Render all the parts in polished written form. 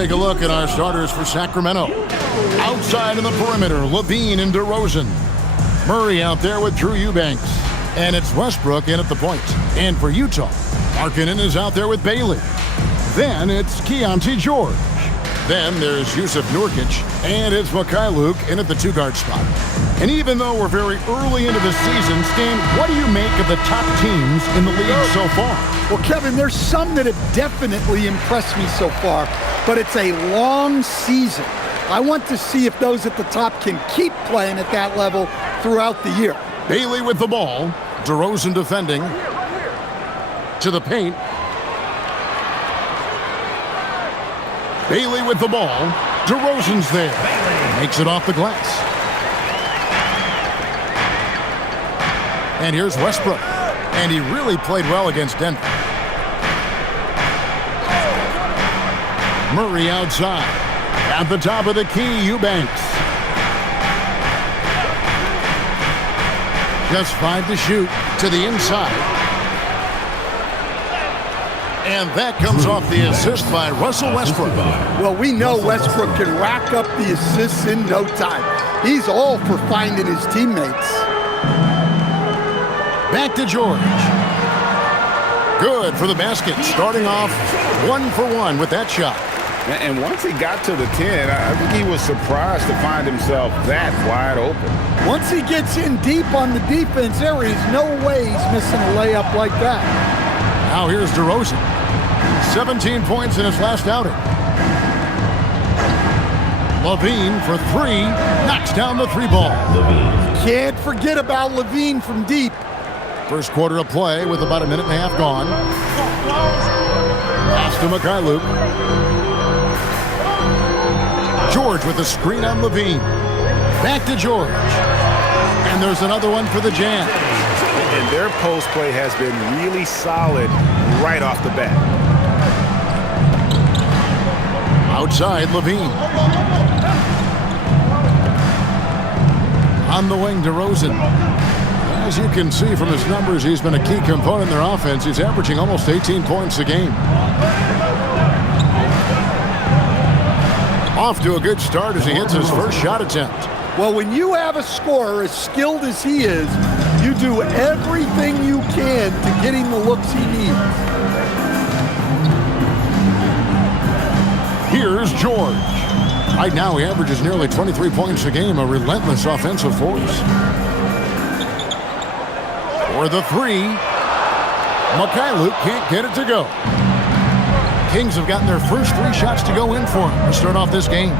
take a look at our starters for Sacramento. Outside in the perimeter, Levine and DeRozan. Murray out there with Drew Eubanks. And it's Westbrook in at the point. And for Utah, Markkanen is out there with Bailey. Then it's Keontae George. Then there's Yusuf Nurkic. And it's Mikhailuk in at the two-guard spot. And even though we're very early into the season, Stan, what do you make of the top teams in the league so far? Well, Kevin, there's some that have definitely impressed me so far, but it's a long season. I want to see if those at the top can keep playing at that level throughout the year. Bailey with the ball. DeRozan defending. To the paint. Bailey with the ball. DeRozan's there. Makes it off the glass. And here's Westbrook. And he really played well against Denver. Murray outside. At the top of the key, Eubanks. Just 5 to shoot to the inside. And that comes off the assist by Russell Westbrook. Well, we know Westbrook can rack up the assists in no time. He's all for finding his teammates. Back to George. Good for the basket. Starting off 1 for 1 with that shot. And once he got to the 10, I think he was surprised to find himself that wide open. Once he gets in deep on the defense, there is no way he's missing a layup like that. Now here's DeRozan. 17 points in his last outing. Levine for 3. Knocks down the 3 ball. Can't forget about Levine from deep. First quarter of play with about a minute and a half gone. Pass to Mikhailuk. George with the screen on Levine. Back to George. And there's another one for the Jazz. And their post play has been really solid right off the bat. Outside, Levine. On the wing, DeRozan. As you can see from his numbers, he's been a key component in their offense. He's averaging almost 18 points a game. Off to a good start as he hits his first shot attempt. Well, when you have a scorer as skilled as he is, you do everything you can to get him the looks he needs. Here's George. Right now, he averages nearly 23 points a game, a relentless offensive force. For the 3, Mikhailuk can't get it to go. Kings have gotten their first 3 shots to go in for him to start off this game.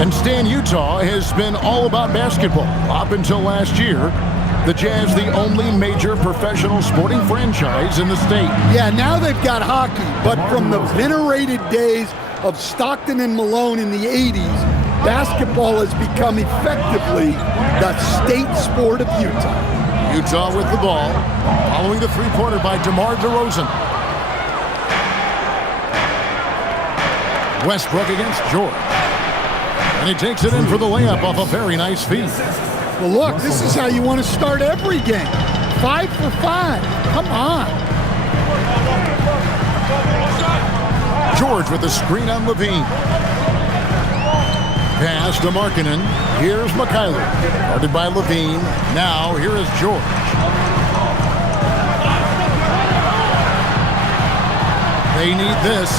And Stan, Utah has been all about basketball up until last year. The Jazz, the only major professional sporting franchise in the state. Yeah, now they've got hockey, but from the venerated days of Stockton and Malone in the 80s, basketball has become effectively the state sport of Utah. Utah with the ball, following the three-pointer by DeMar DeRozan. Westbrook against George. And he takes it in for the layup off a very nice feed. Well, look, this is how you want to start every game. 5 for 5. Come on. George with the screen on Levine. Pass to Markkanen. Here's Mikhailuk. Guarded by Levine. Now here is George. They need this.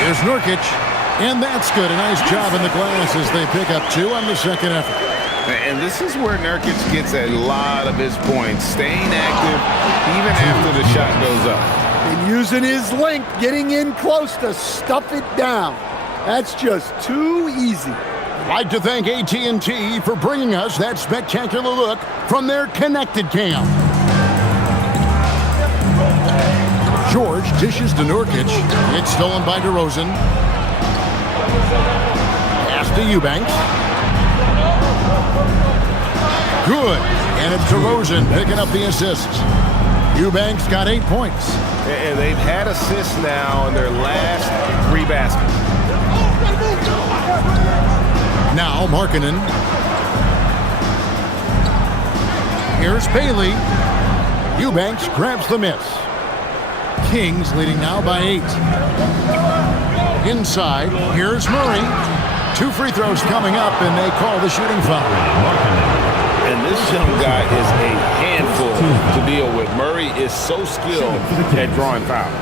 Here's Nurkic. And that's good. A nice job in the glass as they pick up 2 on the second effort. And this is where Nurkic gets a lot of his points, staying active even after the shot goes up. And using his length, getting in close to stuff it down. That's just too easy. I'd like to thank AT&T for bringing us that spectacular look from their connected cam. George dishes to Nurkic. It's stolen by DeRozan. Pass to Eubanks. Good. And it's DeRozan picking up the assist. Eubanks got 8 points. And they've had assists now in their last 3 baskets. Now Markkanen. Here's Bailey. Eubanks grabs the miss. Kings leading now by 8. Inside, here's Murray. 2 free throws coming up, and they call the shooting foul. And this young guy is a handful to deal with. Murray is so skilled at drawing fouls.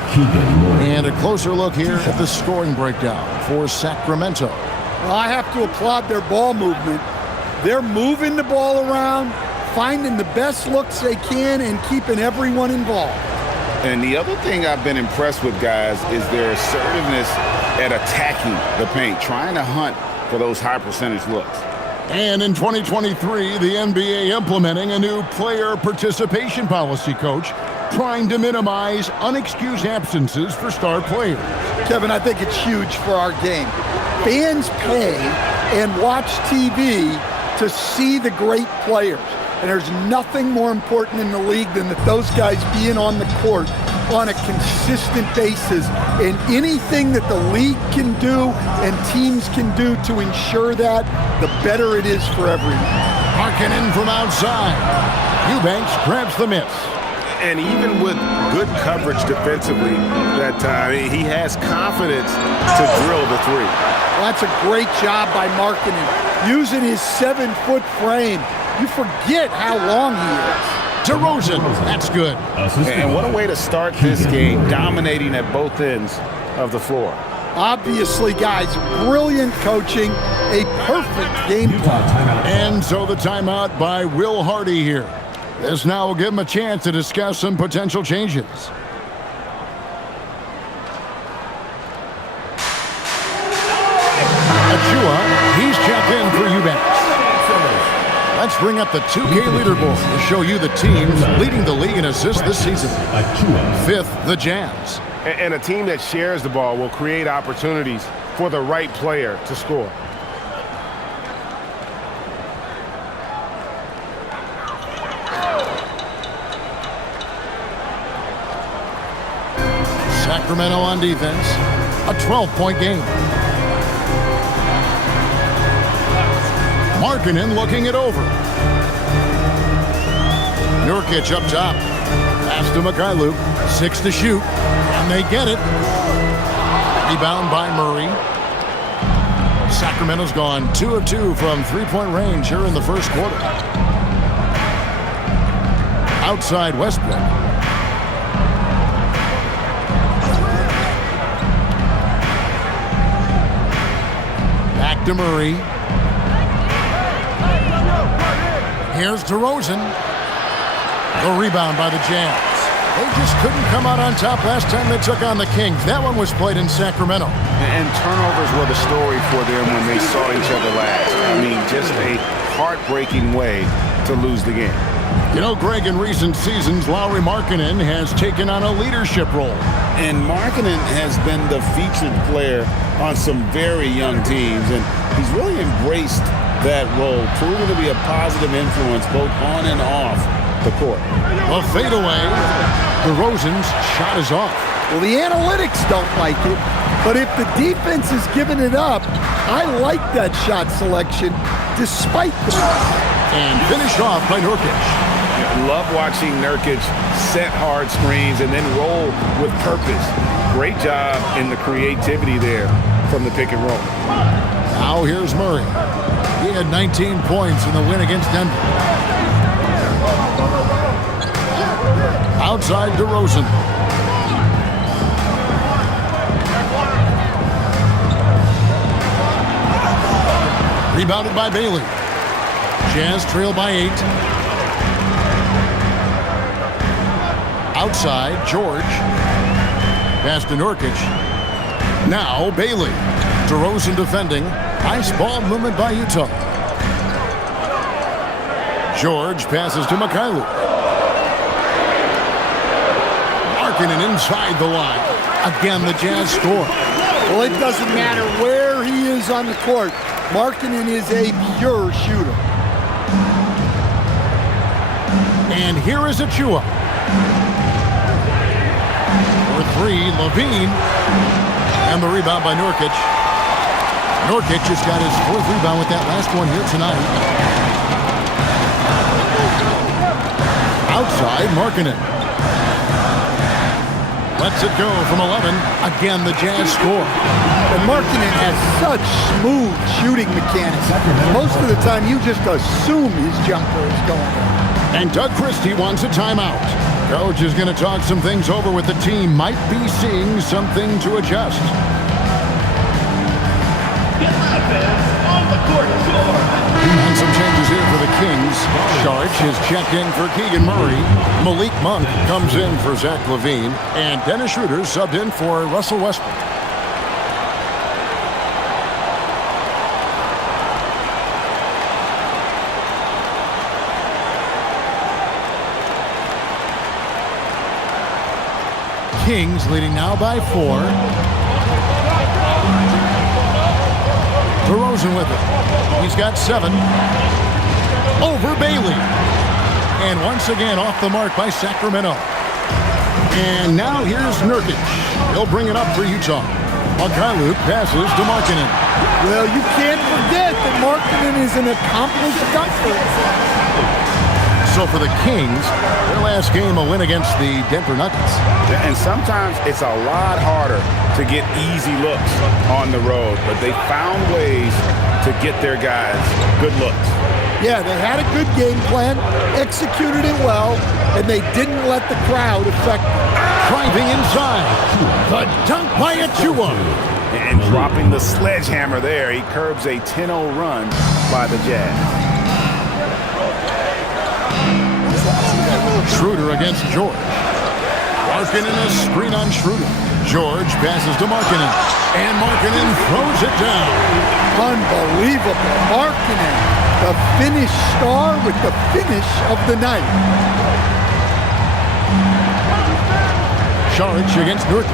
And a closer look here at the scoring breakdown for Sacramento. Well, I have to applaud their ball movement. They're moving the ball around, finding the best looks they can, and keeping everyone involved. And the other thing I've been impressed with, guys, is their assertiveness at attacking the paint, trying to hunt for those high percentage looks. And in 2023, the NBA implementing a new player participation policy, Coach, trying to minimize unexcused absences for star players. Kevin, I think it's huge for our game. Fans pay and watch TV to see the great players. And there's nothing more important in the league than that those guys being on the court on a consistent basis. And anything that the league can do and teams can do to ensure that, the better it is for everyone. Markkanen from outside. Eubanks grabs the miss. And even with good coverage defensively that time, he has confidence to drill the three. Well, that's a great job by Markkanen, using his 7-foot frame. You forget how long he is. DeRozan, that's good. And what a way to start this game, dominating at both ends of the floor. Obviously, guys, brilliant coaching, a perfect game plan. And so the timeout by Will Hardy here. This now will give him a chance to discuss some potential changes. Achua, he's checked in for Eubanks. Let's bring up the 2K leaderboard to show you the teams leading the league in assists this season. 5th, the Jazz. And a team that shares the ball will create opportunities for the right player to score. Sacramento on defense, a 12-point game. Markkanen looking it over. Nurkic up top. Pass to Mikhailuk. 6 to shoot. And they get it. Rebound by Murray. Sacramento's gone 2 of 2 from three-point range here in the first quarter. Outside Westbrook. Back to Murray. Here's DeRozan. The rebound by the Jazz. They just couldn't come out on top last time they took on the Kings. That one was played in Sacramento. And turnovers were the story for them when they saw each other last. I mean, just a heartbreaking way to lose the game. You know, Greg, in recent seasons, Lauri Markkanen has taken on a leadership role. And Markkanen has been the featured player on some very young teams, and he's really embraced that role, proving to be a positive influence both on and off the court. A fadeaway. DeRozan's shot is off. Well, the analytics don't like it, but if the defense is giving it up, I like that shot selection despite the And finished off by Nurkic. Love watching Nurkic set hard screens and then roll with purpose. Great job in the creativity there from the pick and roll. Now here's Murray. He had 19 points in the win against Denver. Outside DeRozan. Rebounded by Bailey. Jazz trail by 8. Outside, George. Pass to Nurkic. Now Bailey. DeRozan defending. Nice ball movement by Utah. George passes to Mikhailuk. Markkanen inside the line. Again, the Jazz score. Well, it doesn't matter where he is on the court. Markkanen is a pure shooter. And here is Achua. For 3, Levine. And the rebound by Nurkic. Nurkic just got his 4th rebound with that last one here tonight. Outside, Markkanen. Lets it go from 11. Again, the Jazz score. And Markkanen has such smooth shooting mechanics. Most of the time, you just assume his jumper is going in. And Doug Christie wants a timeout. Coach is going to talk some things over with the team. Might be seeing something to adjust. And some changes here for the Kings. Sharch is checked in for Keegan Murray. Malik Monk comes in for Zach LaVine. And Dennis Schroeder subbed in for Russell Westbrook. Kings leading now by 4. DeRozan with it. He's got 7. Over Bailey. And once again off the mark by Sacramento. And now here's Nurkic. He'll bring it up for Utah. Luke passes to Markkanen. Well, you can't forget that Markkanen is an accomplished dunker. So for the Kings, their last game a win against the Denver Nuggets. And sometimes it's a lot harder to get easy looks on the road, but they found ways to get their guys good looks. Yeah, they had a good game plan, executed it well, and they didn't let the crowd affect them. Driving inside. The dunk by Achua. And dropping the sledgehammer there, he curbs a 10-0 run by the Jazz. Schroeder against George. Markkanen a screen on Schroeder. George passes to Markkanen. And Markkanen throws it down. Unbelievable. Markkanen, the finish star with the finish of the night. Sharch against Nurkic.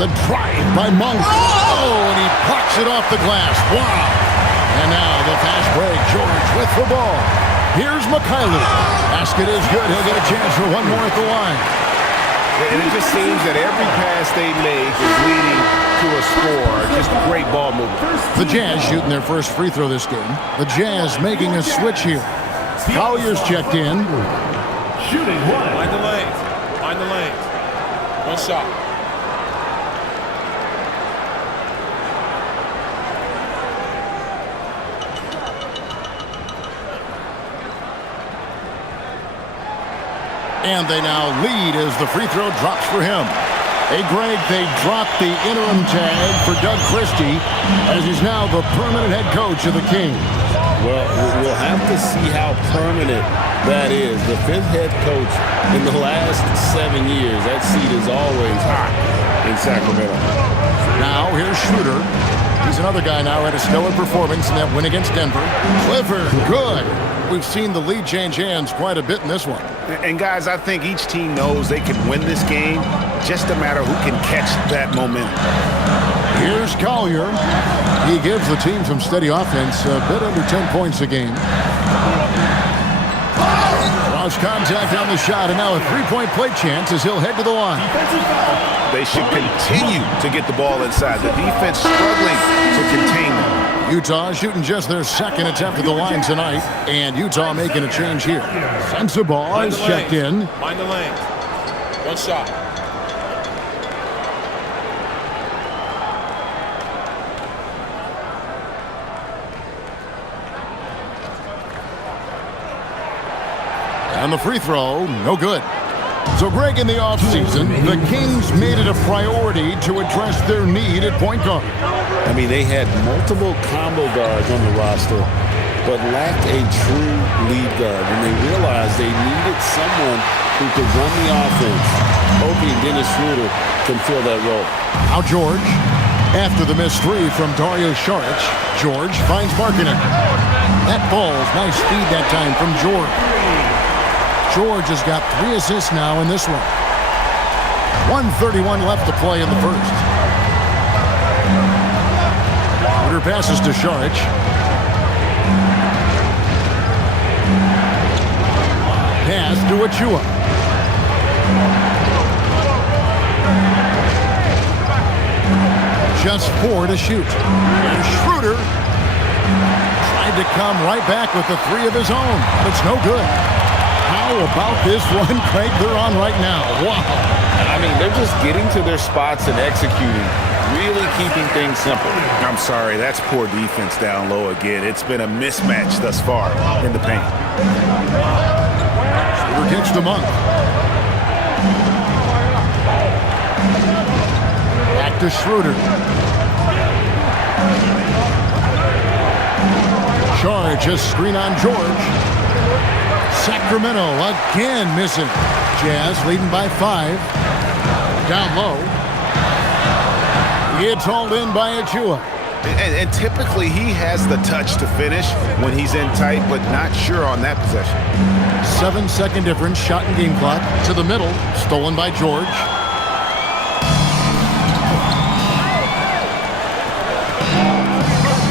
The drive by Monk. Oh, and he plucks it off the glass. Wow. And now the fast break. George with the ball. Here's Mikhailuk. Basket is good. He'll get a chance for one more at the line. And it just seems that every pass they make is leading to a score. Just great ball movement. The Jazz shooting their first free throw this game. The Jazz making a switch here. Collier's checked in. Shooting one. Find the lanes. Find the lanes. One shot. And they now lead as the free throw drops for him. Hey, Greg, they dropped the interim tag for Doug Christie as he's now the permanent head coach of the Kings. Well, we'll have to see how permanent that is. The 5th head coach in the last 7 years. That seat is always hot in Sacramento. Now, here's Schroeder. He's another guy now had a stellar performance in that win against Denver. Clifford, good. We've seen the lead change hands quite a bit in this one. And guys, I think each team knows they can win this game. Just a matter who can catch that momentum. Here's Collier. He gives the team some steady offense, a bit under 10 points a game. Lost contact on the shot, and now a three-point play chance as he'll head to the line. They should continue to get the ball inside. The defense struggling to contain them. Utah shooting just their second attempt at the line tonight, and Utah making a change here. Sensabaugh is checked in. Mind the lanes. One shot. And the free throw, no good. So, Greg, in the offseason, the Kings made it a priority to address their need at point guard. I mean, they had multiple combo guards on the roster, but lacked a true lead guard. And they realized they needed someone who could run the offense, hoping Dennis Schroeder can fill that role. Now George, after the missed three from Dario Saric, George finds Markkanen. That ball's nice speed that time from George. George has got 3 assists now in this one. 1:31 left to play in the first. Schroeder passes to Saric. Pass to Achua. Just 4 to shoot. And Schroeder tried to come right back with the 3 of his own, but it's no good. How How about this one, Craig? They're on right now. Wow. I mean, they're just getting to their spots and executing, really keeping things simple. I'm sorry, that's poor defense down low again. It's been a mismatch thus far in the paint. Schroeder gets the monk. Back to Schroeder. Charge, a screen on George. Sacramento again missing. Jazz leading by 5. Down low. It's hauled in by Achua. And typically he has the touch to finish when he's in tight, but not sure on that possession. 7-second difference, shot and game clock. To the middle, stolen by George.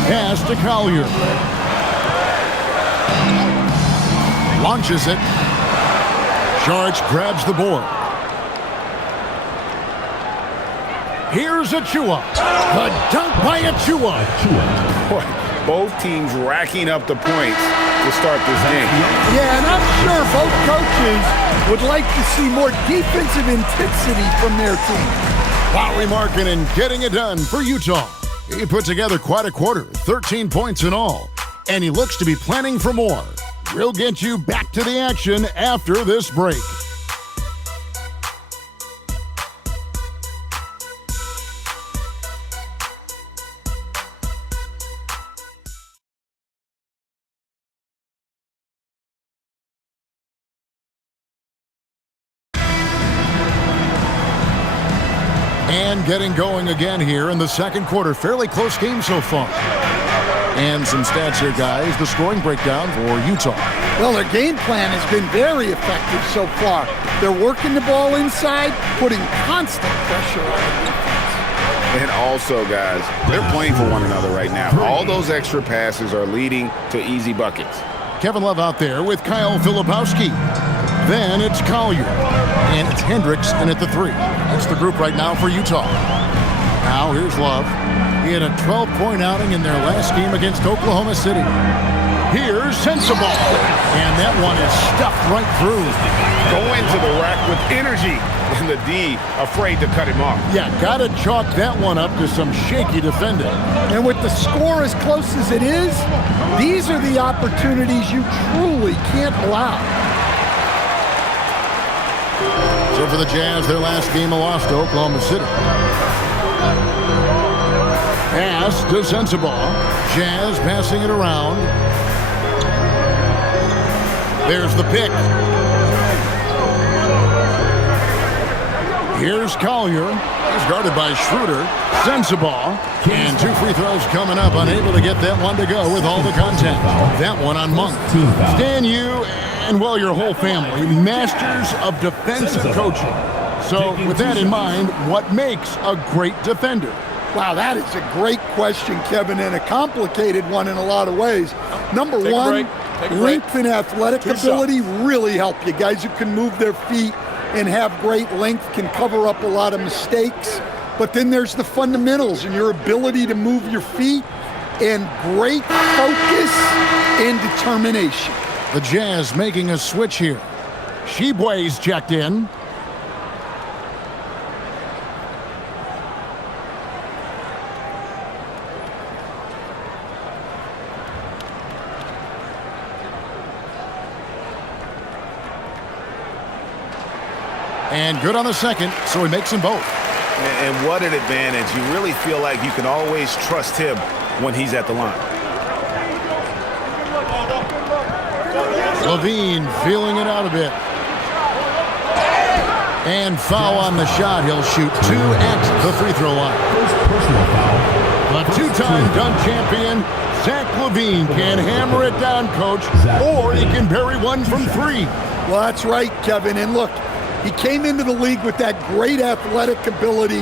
Pass to Collier. Launches it. Charge grabs the board. Here's Achua. The dunk by Achua. Boy, both teams racking up the points to start this game. Yeah, and I'm sure both coaches would like to see more defensive intensity from their team. Lowry Markkanen getting it done for Utah. He put together quite a quarter, 13 points in all, and he looks to be planning for more. We'll get you back to the action after this break. And getting going again here in the second quarter. Fairly close game so far. And some stats here, guys. The scoring breakdown for Utah. Well, their game plan has been very effective so far. They're working the ball inside, putting constant pressure on the defense. And also, guys, they're playing for one another right now. All those extra passes are leading to easy buckets. Kevin Love out there with Kyle Filipowski. Then it's Collier. And it's Hendricks in at the 3. That's the group right now for Utah. Now here's Love. He had a 12-point outing in their last game against Oklahoma City. Here's Sensabaugh. And that one is stuffed right through. Going to the rack with energy, and the D afraid to cut him off. Yeah, gotta chalk that one up to some shaky defending. And with the score as close as it is, these are the opportunities you truly can't allow. So for the Jazz, their last game a loss to Oklahoma City. Pass to Sensabaugh. Jazz passing it around. There's the pick. Here's Collier. He's guarded by Schroeder. Sensabaugh. And 2 free throws coming up. Unable to get that one to go with all the contact. That one on Monk. Stan, you and, well, your whole family, masters of defensive coaching. So with that in mind, what makes a great defender? Wow, that is a great question, Kevin, and a complicated one in a lot of ways. Number one, length and athletic ability really help you. Guys who can move their feet and have great length can cover up a lot of mistakes. But then there's the fundamentals and your ability to move your feet and great focus and determination. The Jazz making a switch here. Sheboy's checked in. And good on the second, so he makes them both. And what an advantage. You really feel like you can always trust him when he's at the line. Levine feeling it out a bit. And foul on the shot. He'll shoot 2 at the free throw line. Personal foul. The 2-time dunk champion, Zach LaVine, can hammer it down, coach, or he can bury one from 3. Well, that's right, Kevin. And look, he came into the league with that great athletic ability,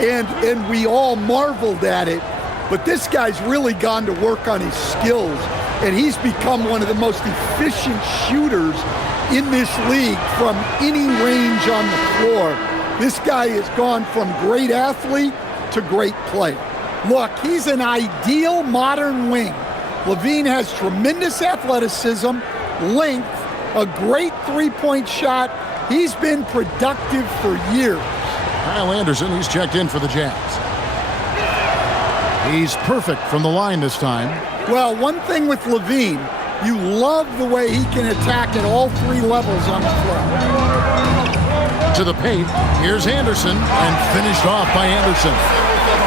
and we all marveled at it. But this guy's really gone to work on his skills, and he's become one of the most efficient shooters in this league from any range on the floor. This guy has gone from great athlete to great player. Look, he's an ideal modern wing. LaVine has tremendous athleticism, length, A great three-point shot. He's been productive for years. Kyle Anderson, he's checked in for the Jazz. He's perfect from the line this time. Well, one thing with Levine, you love the way he can attack at all three levels on the floor. To the paint, here's Anderson, and finished off by Anderson.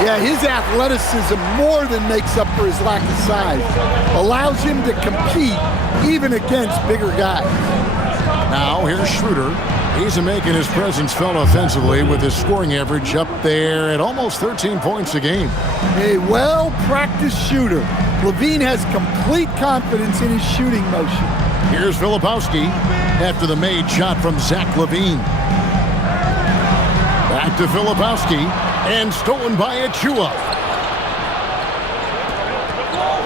Yeah, his athleticism more than makes up for his lack of size. Allows him to compete even against bigger guys. Now, here's Schroeder. He's making his presence felt offensively with his scoring average up there at almost 13 points a game. A well-practiced shooter. Levine has complete confidence in his shooting motion. Here's Filipowski after the made shot from Zach LaVine. Back to Filipowski, and stolen by Achua.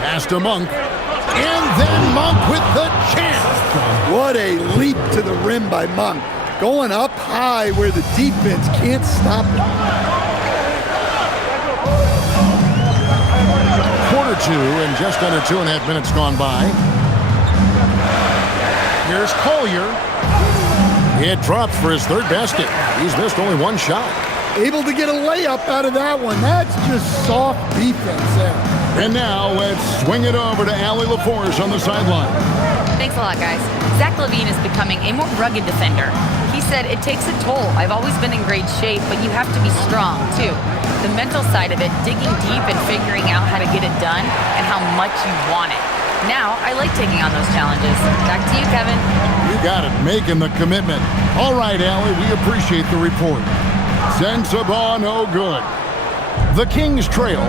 Pass to Monk, and then Monk with the chance. What a leap to the rim by Monk. Going up high where the defense can't stop it. Quarter two, and just under 2.5 minutes gone by. Here's Collier. It drops for his third basket. He's missed only one shot. Able to get a layup out of that one. That's just soft defense there. And now let's swing it over to Allie LaForce on the sideline. Thanks a lot, guys. Zach LaVine is becoming a more rugged defender. He said, it takes a toll. I've always been in great shape, but you have to be strong, too. The mental side of it, digging deep and figuring out how to get it done and how much you want it. Now, I like taking on those challenges. Back to you, Kevin. You got it, making the commitment. All right, Allie, we appreciate the report. Sensabaugh, no good. The Kings trail.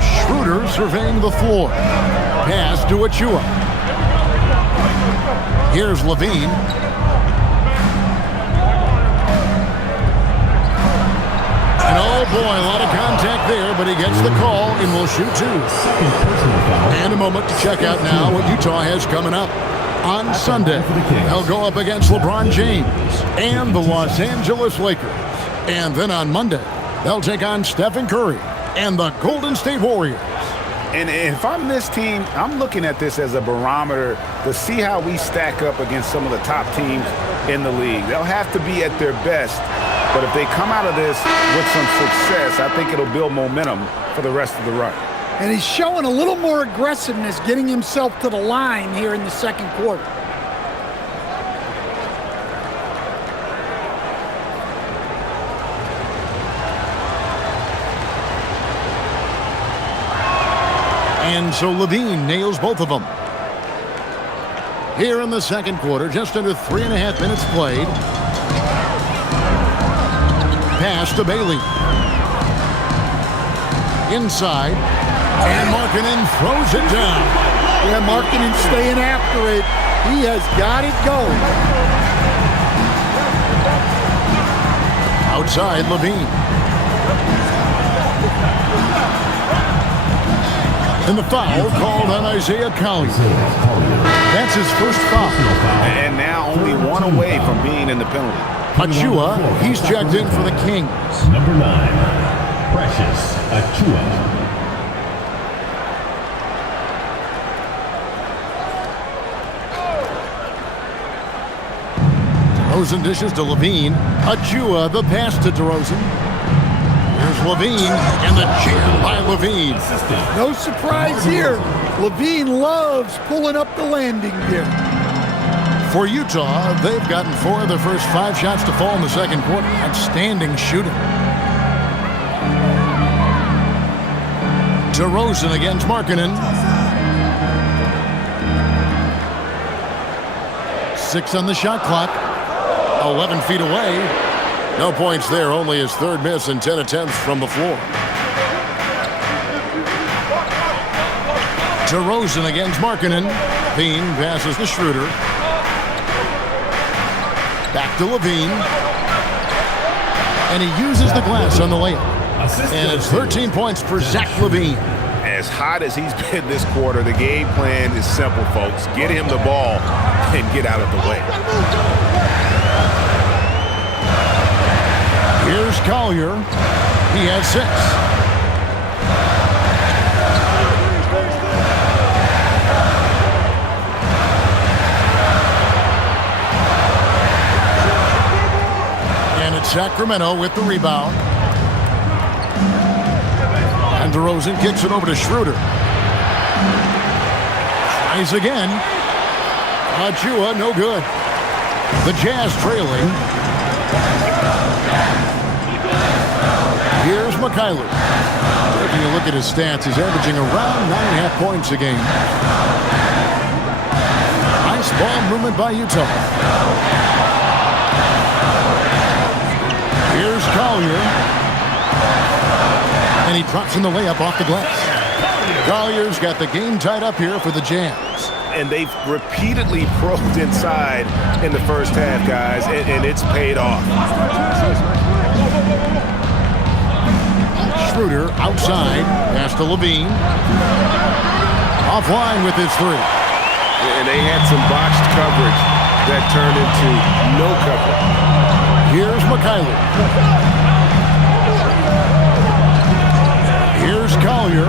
Schroeder surveying the floor. Pass to Achua. Here's LaVine. And oh boy, a lot of contact there, but he gets the call and will shoot two. And a moment to check out now what Utah has coming up. On Sunday, they'll go up against LeBron James and the Los Angeles Lakers. And then on Monday, they'll take on Stephen Curry and the Golden State Warriors. And if I'm this team, I'm looking at this as a barometer to see how we stack up against some of the top teams in the league. They'll have to be at their best, but if they come out of this with some success, I think it'll build momentum for the rest of the run. And he's showing a little more aggressiveness, getting himself to the line here in the second quarter. And so LaVine nails both of them. Here in the second quarter, just under 3.5 minutes played. Pass to Bailey. Inside. And Markkanen throws it down. Yeah, Markkanen staying after it. He has got it going. Outside, LaVine. And the foul called on Isaiah Collier. That's his first foul. And now only one away from being in the penalty. Achua, he's checked in for the Kings. Number 9, Precious Achua. DeRozan dishes to LaVine. Achua, the pass to DeRozan. Here's LaVine, and the jam by LaVine. No surprise here. LaVine loves pulling up the landing gear. For Utah, they've gotten 4 of their first 5 shots to fall in the second quarter. Outstanding shooting. DeRozan against Markkanen. 6 on the shot clock. 11 feet away. No points there, only his third miss and 10 attempts from the floor. DeRozan against Markkanen. Bean passes to Schroeder. Back to LaVine. And he uses the glass on the layup. And it's 13 points for Zach LaVine. As hot as he's been this quarter, the game plan is simple, folks. Get him the ball and get out of the way. Here's Collier. He has 6. Sacramento with the rebound. And DeRozan kicks it over to Schroeder. Tries again. Achua, no good. The Jazz trailing. Here's McKayler. Taking a look at his stats, he's averaging around 9.5 points a game. Nice ball movement by Utah. Here's Collier. And he drops in the layup off the glass. Collier's got the game tied up here for the Jazz. And they've repeatedly probed inside in the first half, guys, and it's paid off. Schroeder outside. Pass to Levine. Offline with his three. And they had some botched coverage that turned into no coverage. Here's McKayler. Here's Collier.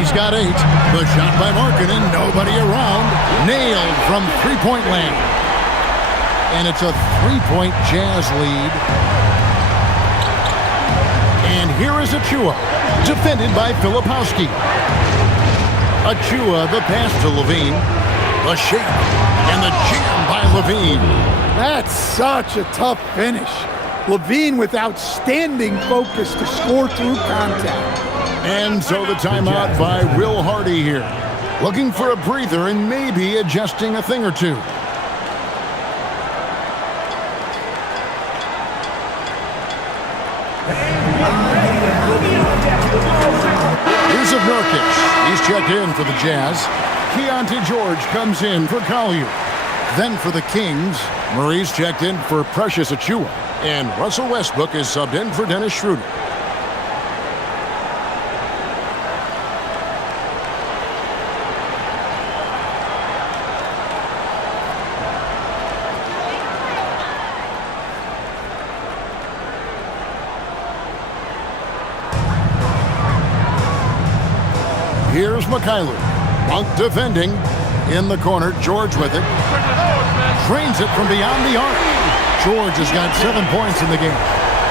He's got 8. The shot by Markkanen. Nobody around. Nailed from three-point land. And it's a 3-point Jazz lead. And here is Achua. Defended by Filipowski. Achua, the pass to Levine. The shake. And the jam by Levine. That's such a tough finish. Levine with outstanding focus to score through contact. And so the timeout by Will Hardy here. Looking for a breather and maybe adjusting a thing or two. Here's of Nurkic. He's checked in for the Jazz. Keontae George comes in for Collier. Then for the Kings, Murray's checked in for Precious Achua. And Russell Westbrook is subbed in for Dennis Schroeder. Here's McKayler. Monk defending. In the corner, George with it. Trains it from beyond the arc. George has got 7 points in the game.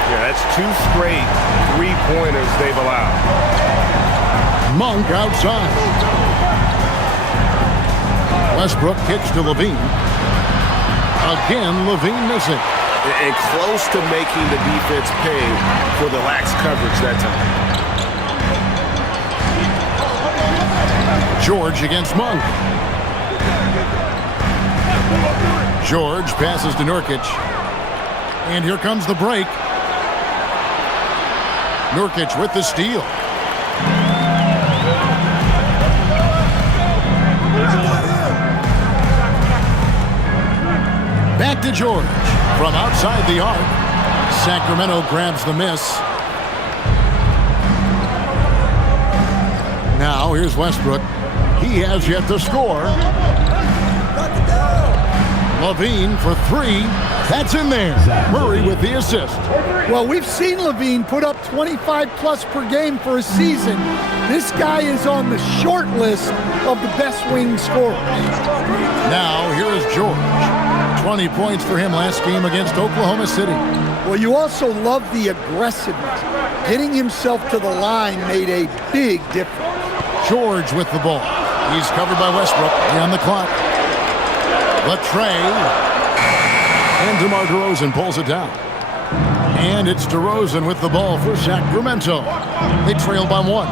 Yeah, that's 2 straight three-pointers they've allowed. Monk outside. Westbrook kicks to Levine. Again, Levine missing. And close to making the defense pay for the lax coverage that time. George against Monk. George passes to Nurkic. And here comes the break. Nurkic with the steal. Back to George from outside the arc. Sacramento grabs the miss. Now here's Westbrook. He has yet to score. Levine for 3. That's in there. Murray with the assist. Well, we've seen Levine put up 25-plus per game for a season. This guy is on the short list of the best wing scorers. Now here is George. 20 points for him last game against Oklahoma City. Well, you also love the aggressiveness. Getting himself to the line made a big difference. George with the ball. He's covered by Westbrook. On the clock. Latrey. And DeMar DeRozan pulls it down. And it's DeRozan with the ball for Sacramento. They trail by 1.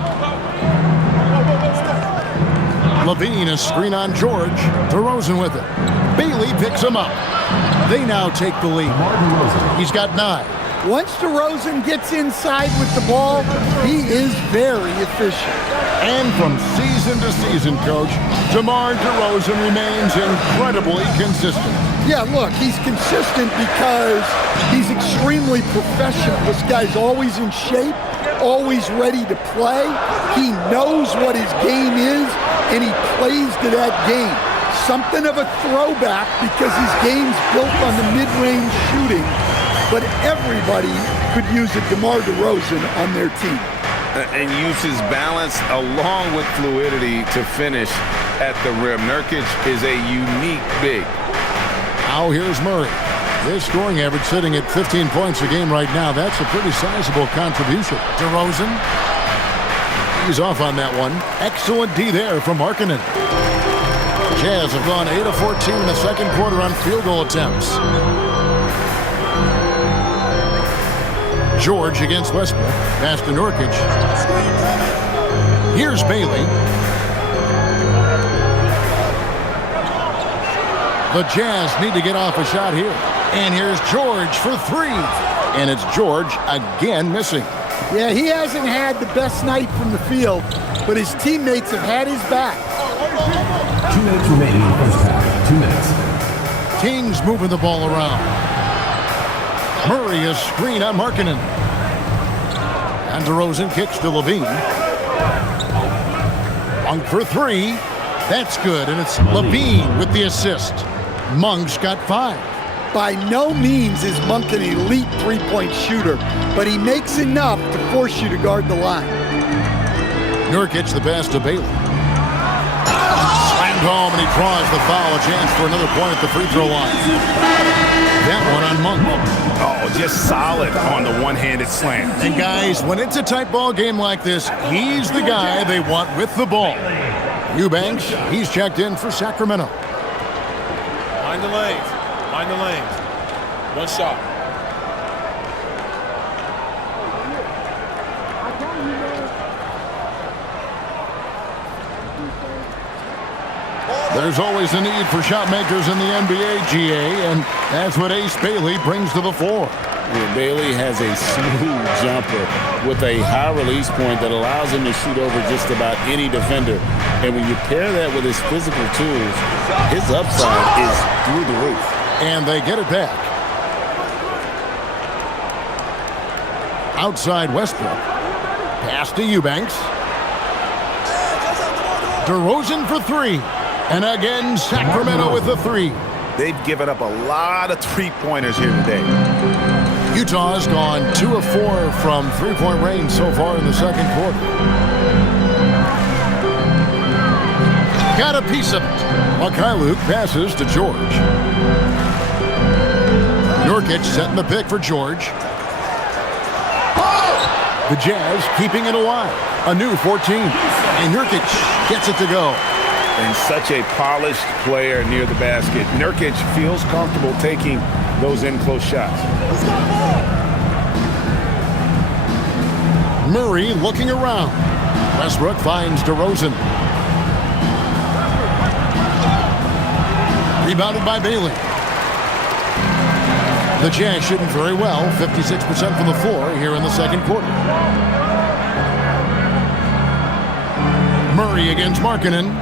Levine, a screen on George. DeRozan with it. Bailey picks him up. They now take the lead. He's got 9. Once DeRozan gets inside with the ball, he is very efficient. And from season to season, Coach, DeMar DeRozan remains incredibly consistent. Yeah, look, he's consistent because he's extremely professional. This guy's always in shape, always ready to play. He knows what his game is, and he plays to that game. Something of a throwback because his game's built on the mid-range shooting, but everybody could use a DeMar DeRozan on their team. And uses balance along with fluidity to finish at the rim. Nurkic is a unique big. Now here's Murray. His scoring average sitting at 15 points a game right now. That's a pretty sizable contribution. DeRozan. He's off on that one. Excellent D there from Markkanen. Jazz have gone 8 of 14 in the second quarter on field goal attempts. George against Westbrook. Pass to Nurkic. Here's Bailey. The Jazz need to get off a shot here. And here's George for three. And it's George again missing. Yeah, he hasn't had the best night from the field, but his teammates have had his back. 2 minutes remaining in the first half. 2 minutes. Kings moving the ball around. Murray a screen on Markkanen. And DeRozan kicks to Levine. Monk for three. That's good, and it's Levine with the assist. Monk's got 5. By no means is Monk an elite three-point shooter, but he makes enough to force you to guard the line. Nurkic the pass to Bailey. Slammed home, and he draws the foul. A chance for another point at the free throw line. That one on Monk. Oh, just solid on the one-handed slam. And guys, when it's a tight ball game like this, he's the guy they want with the ball. Eubanks, he's checked in for Sacramento. Mind the lanes. Mind the lanes. One shot. There's always a need for shot makers in the NBA, GA, and that's what Ace Bailey brings to the floor. Yeah, Bailey has a smooth jumper with a high release point that allows him to shoot over just about any defender. And when you pair that with his physical tools, his upside is through the roof. And they get it back. Outside Westbrook. Pass to Eubanks. DeRozan for three. And again, Sacramento with the three. They've given up a lot of three-pointers here today. Utah's gone 2 of 4 from three-point range so far in the second quarter. Got a piece of it. Luke passes to George. Nurkic setting the pick for George. The Jazz keeping it alive. A new 14. And Nurkic gets it to go. And such a polished player near the basket. Nurkic feels comfortable taking those in-close shots. Murray looking around. Westbrook finds DeRozan. Rebounded by Bailey. The Jazz shooting very well, 56% from the floor here in the second quarter. Murray against Markkanen.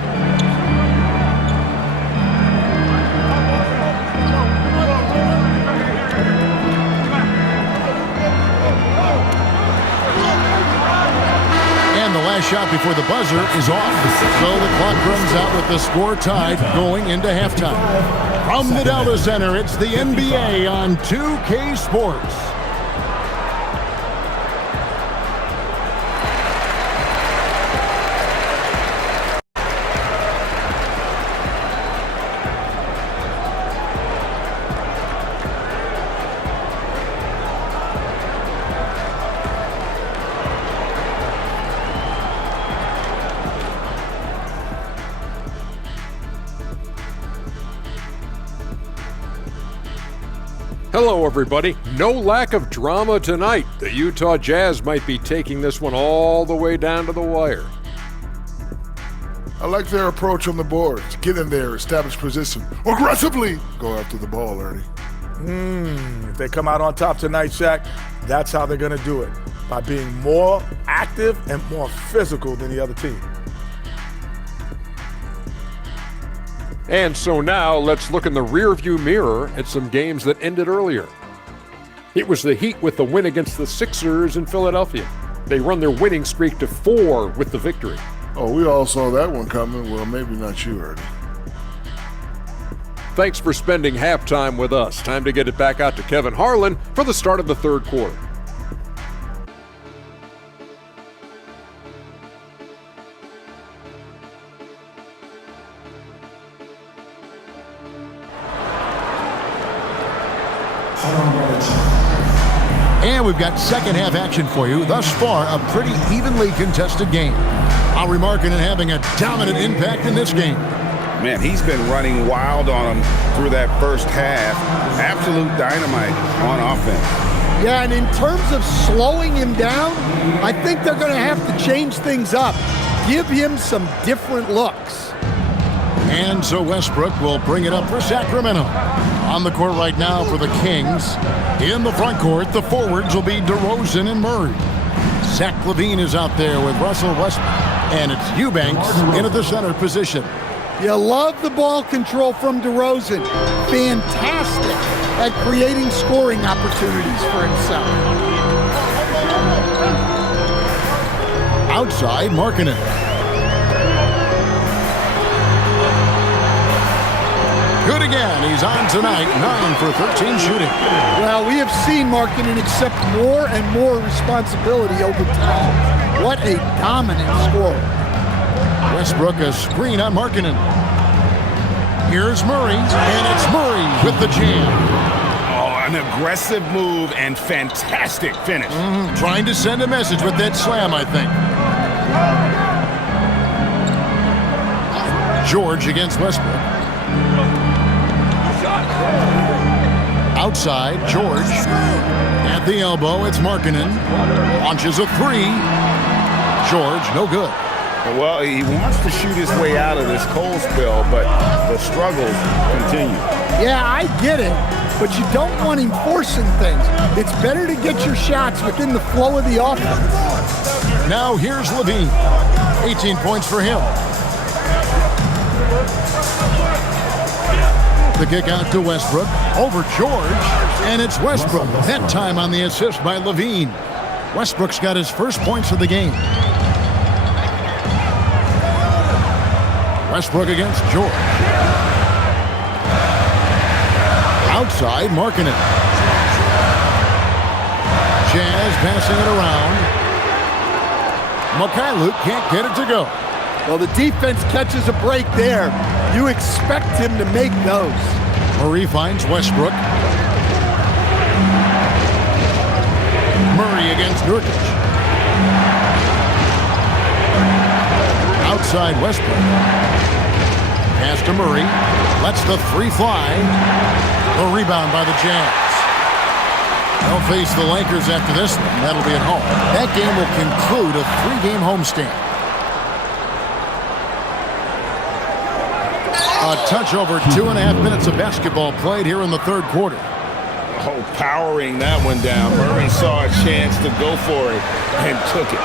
And the last shot before the buzzer is off. So the clock runs out with the score tied going into halftime. From the Delta Center, it's the NBA on 2K Sports. Hello, everybody. No lack of drama tonight. The Utah Jazz might be taking this one all the way down to the wire. I like their approach on the boards. Get in there, establish position. Aggressively go after the ball, Ernie. If they come out on top tonight, Shaq, that's how they're going to do it. By being more active and more physical than the other team. And so now let's look in the rearview mirror at some games that ended earlier. It was the Heat with the win against the Sixers in Philadelphia. They run their winning streak to 4 with the victory. Oh, we all saw that one coming. Well, maybe not you, Ernie. Thanks for spending halftime with us. Time to get it back out to Kevin Harlan for the start of the third quarter. And we've got second half action for you. Thus far, a pretty evenly contested game. Lauri Markkanen having a dominant impact in this game. Man, he's been running wild on him through that first half. Absolute dynamite on offense. Yeah, and in terms of slowing him down, I think they're going to have to change things up. Give him some different looks. And so Westbrook will bring it up for Sacramento. On the court right now for the Kings. In the front court, the forwards will be DeRozan and Murray. Zach LaVine is out there with Russell Westbrook. And it's Eubanks into the center position. You love the ball control from DeRozan. Fantastic at creating scoring opportunities for himself. Outside, Markkanen. Good again. He's on tonight, 9 for 13 shooting. Well, we have seen Markkanen accept more and more responsibility over time. What a dominant scorer. Westbrook a screen on Markkanen. Here's Murray, and it's Murray with the jam. Oh, an aggressive move and fantastic finish. Trying to send a message with that slam, I think. George against Westbrook. Outside, George. At the elbow, it's Markkanen. Launches a three. George, no good. Well, he wants to shoot his way out of this cold spell, but the struggles continue. Yeah, I get it, but you don't want him forcing things. It's better to get your shots within the flow of the offense. Now here's LaVine. 18 points for him. The kick out to Westbrook. Over George, and it's Westbrook. That time on the assist by LaVine. Westbrook's got his first points of the game. Westbrook against George. Outside, Markkanen. Jazz passing it around. Mikhailuk can't get it to go. Well, the defense catches a break there. You expect him to make those. Murray finds Westbrook. Murray against Nurkic. Outside Westbrook. Pass to Murray. Lets the three fly. A rebound by the Jazz. They'll face the Lakers after this one. That'll be at home. That game will conclude a three-game homestand. A touch over 2.5 minutes of basketball played here in the third quarter. Oh, powering that one down. Murray saw a chance to go for it and took it.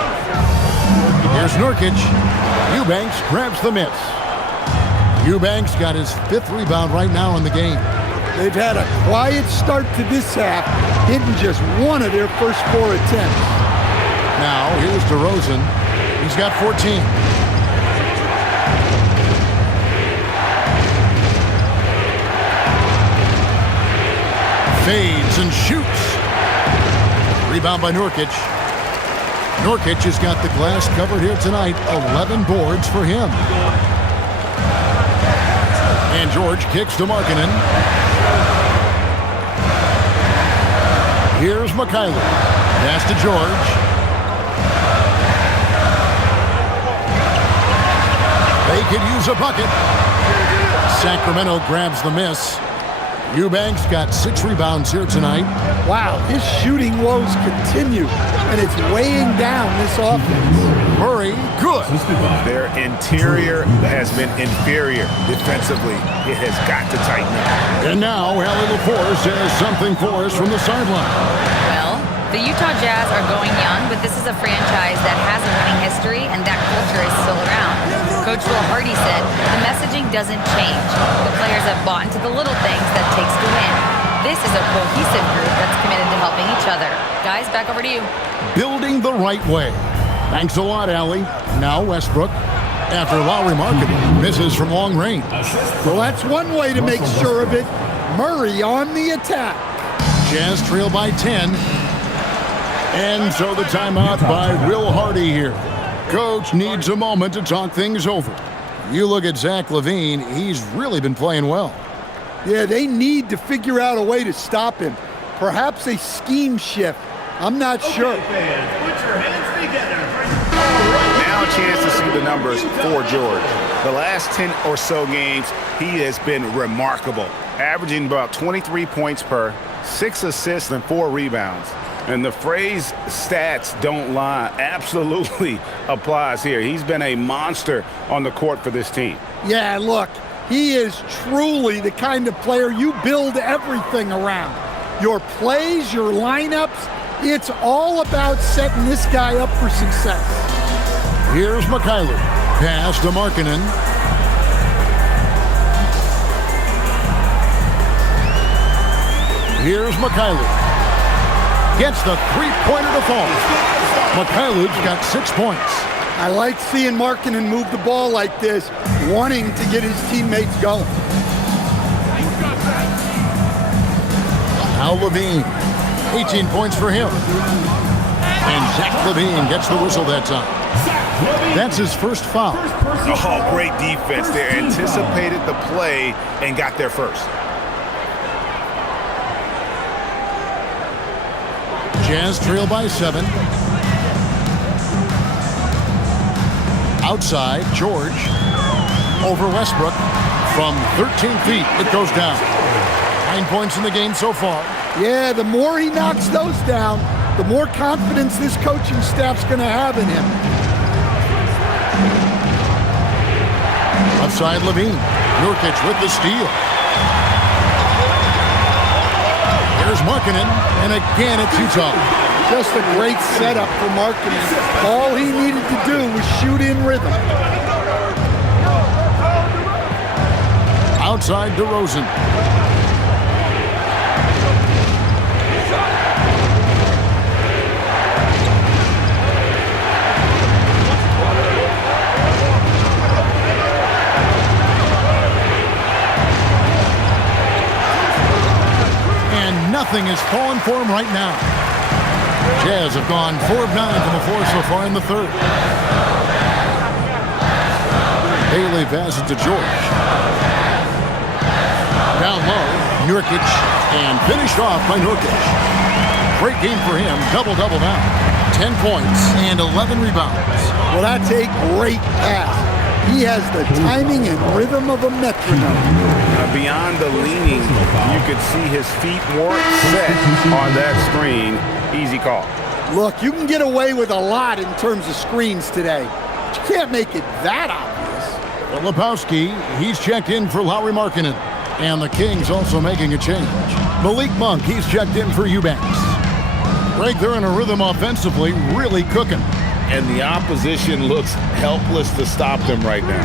Here's Nurkic. Eubanks grabs the miss. Eubanks got his 5th rebound right now in the game. They've had a quiet start to this half, hitting just one of their first 4 attempts. Now, here's DeRozan. He's got 14. Fades and shoots. Rebound by Nurkic. Nurkic has got the glass covered here tonight. 11 boards for him. And George kicks to Markkanen. Here's Mikhailuk. Pass to George. They could use a bucket. Sacramento grabs the miss. Eubanks got 6 rebounds here tonight. Wow, his shooting woes continue, and it's weighing down this offense. Murray, good. Their interior has been inferior defensively. It has got to tighten up. And now, Allie LaForce has something for us from the sideline. Well, the Utah Jazz are going young, but this is a franchise that has a winning history, and that culture is still around. Coach Will Hardy said, the messaging doesn't change. The players have bought into the little things that it takes to win. This is a cohesive group that's committed to helping each other. Guys, back over to you. Building the right way. Thanks a lot, Allie. Now Westbrook. After Lauri Markkanen misses from long range. Well, that's one way to make sure of it. Murray on the attack. Jazz trail by 10. And so the timeout by Will Hardy here. Coach needs a moment to talk things over. You look at Zach LaVine, he's really been playing well. Yeah, they need to figure out a way to stop him. Perhaps a scheme shift. I'm not sure. Fans, put your hands together. Now a chance to see the numbers for George. The last 10 or so games, he has been remarkable, averaging about 23 points per, 6 assists and 4 rebounds. And the phrase stats don't lie absolutely applies here. He's been a monster on the court for this team. Yeah, look, he is truly the kind of player you build everything around. Your plays, your lineups, it's all about setting this guy up for success. Here's Mikhailuk. Pass to Markkanen. Here's Mikhailuk. Gets the three-pointer to fall. Mikhailuk's got 6 points. I like seeing Markkanen move the ball like this, wanting to get his teammates going. Now Levine. 18 points for him. And Zach Levine gets the whistle that time. That's his first foul. Oh, great defense there. Anticipated the play and got there first. Jazz trail by 7. Outside, George. Over Westbrook. From 13 feet, it goes down. 9 points in the game so far. Yeah, the more he knocks those down, the more confidence this coaching staff's going to have in him. Outside Levine. Nurkic with the steal. Here's Markkanen, and again it's Utah. Just a great setup for Markkanen. All he needed to do was shoot in rhythm. Outside DeRozan. Nothing is falling for him right now. Jazz have gone 4 of 9 from the floor so far in the third. Bailey passes to George. Down low, Nurkic, and finished off by Nurkic. Great game for him, double-double now. 10 points and 11 rebounds. Well, that's a great pass. He has the timing and rhythm of a metronome. Beyond the leaning, you could see his feet weren't set on that screen. Easy call. Look, you can get away with a lot in terms of screens today, but you can't make it that obvious. Filipowski, he's checked in for Lauri Markkanen. And the Kings also making a change. Malik Monk, he's checked in for Eubanks. Right there in a rhythm offensively, really cooking. And the opposition looks helpless to stop them right now.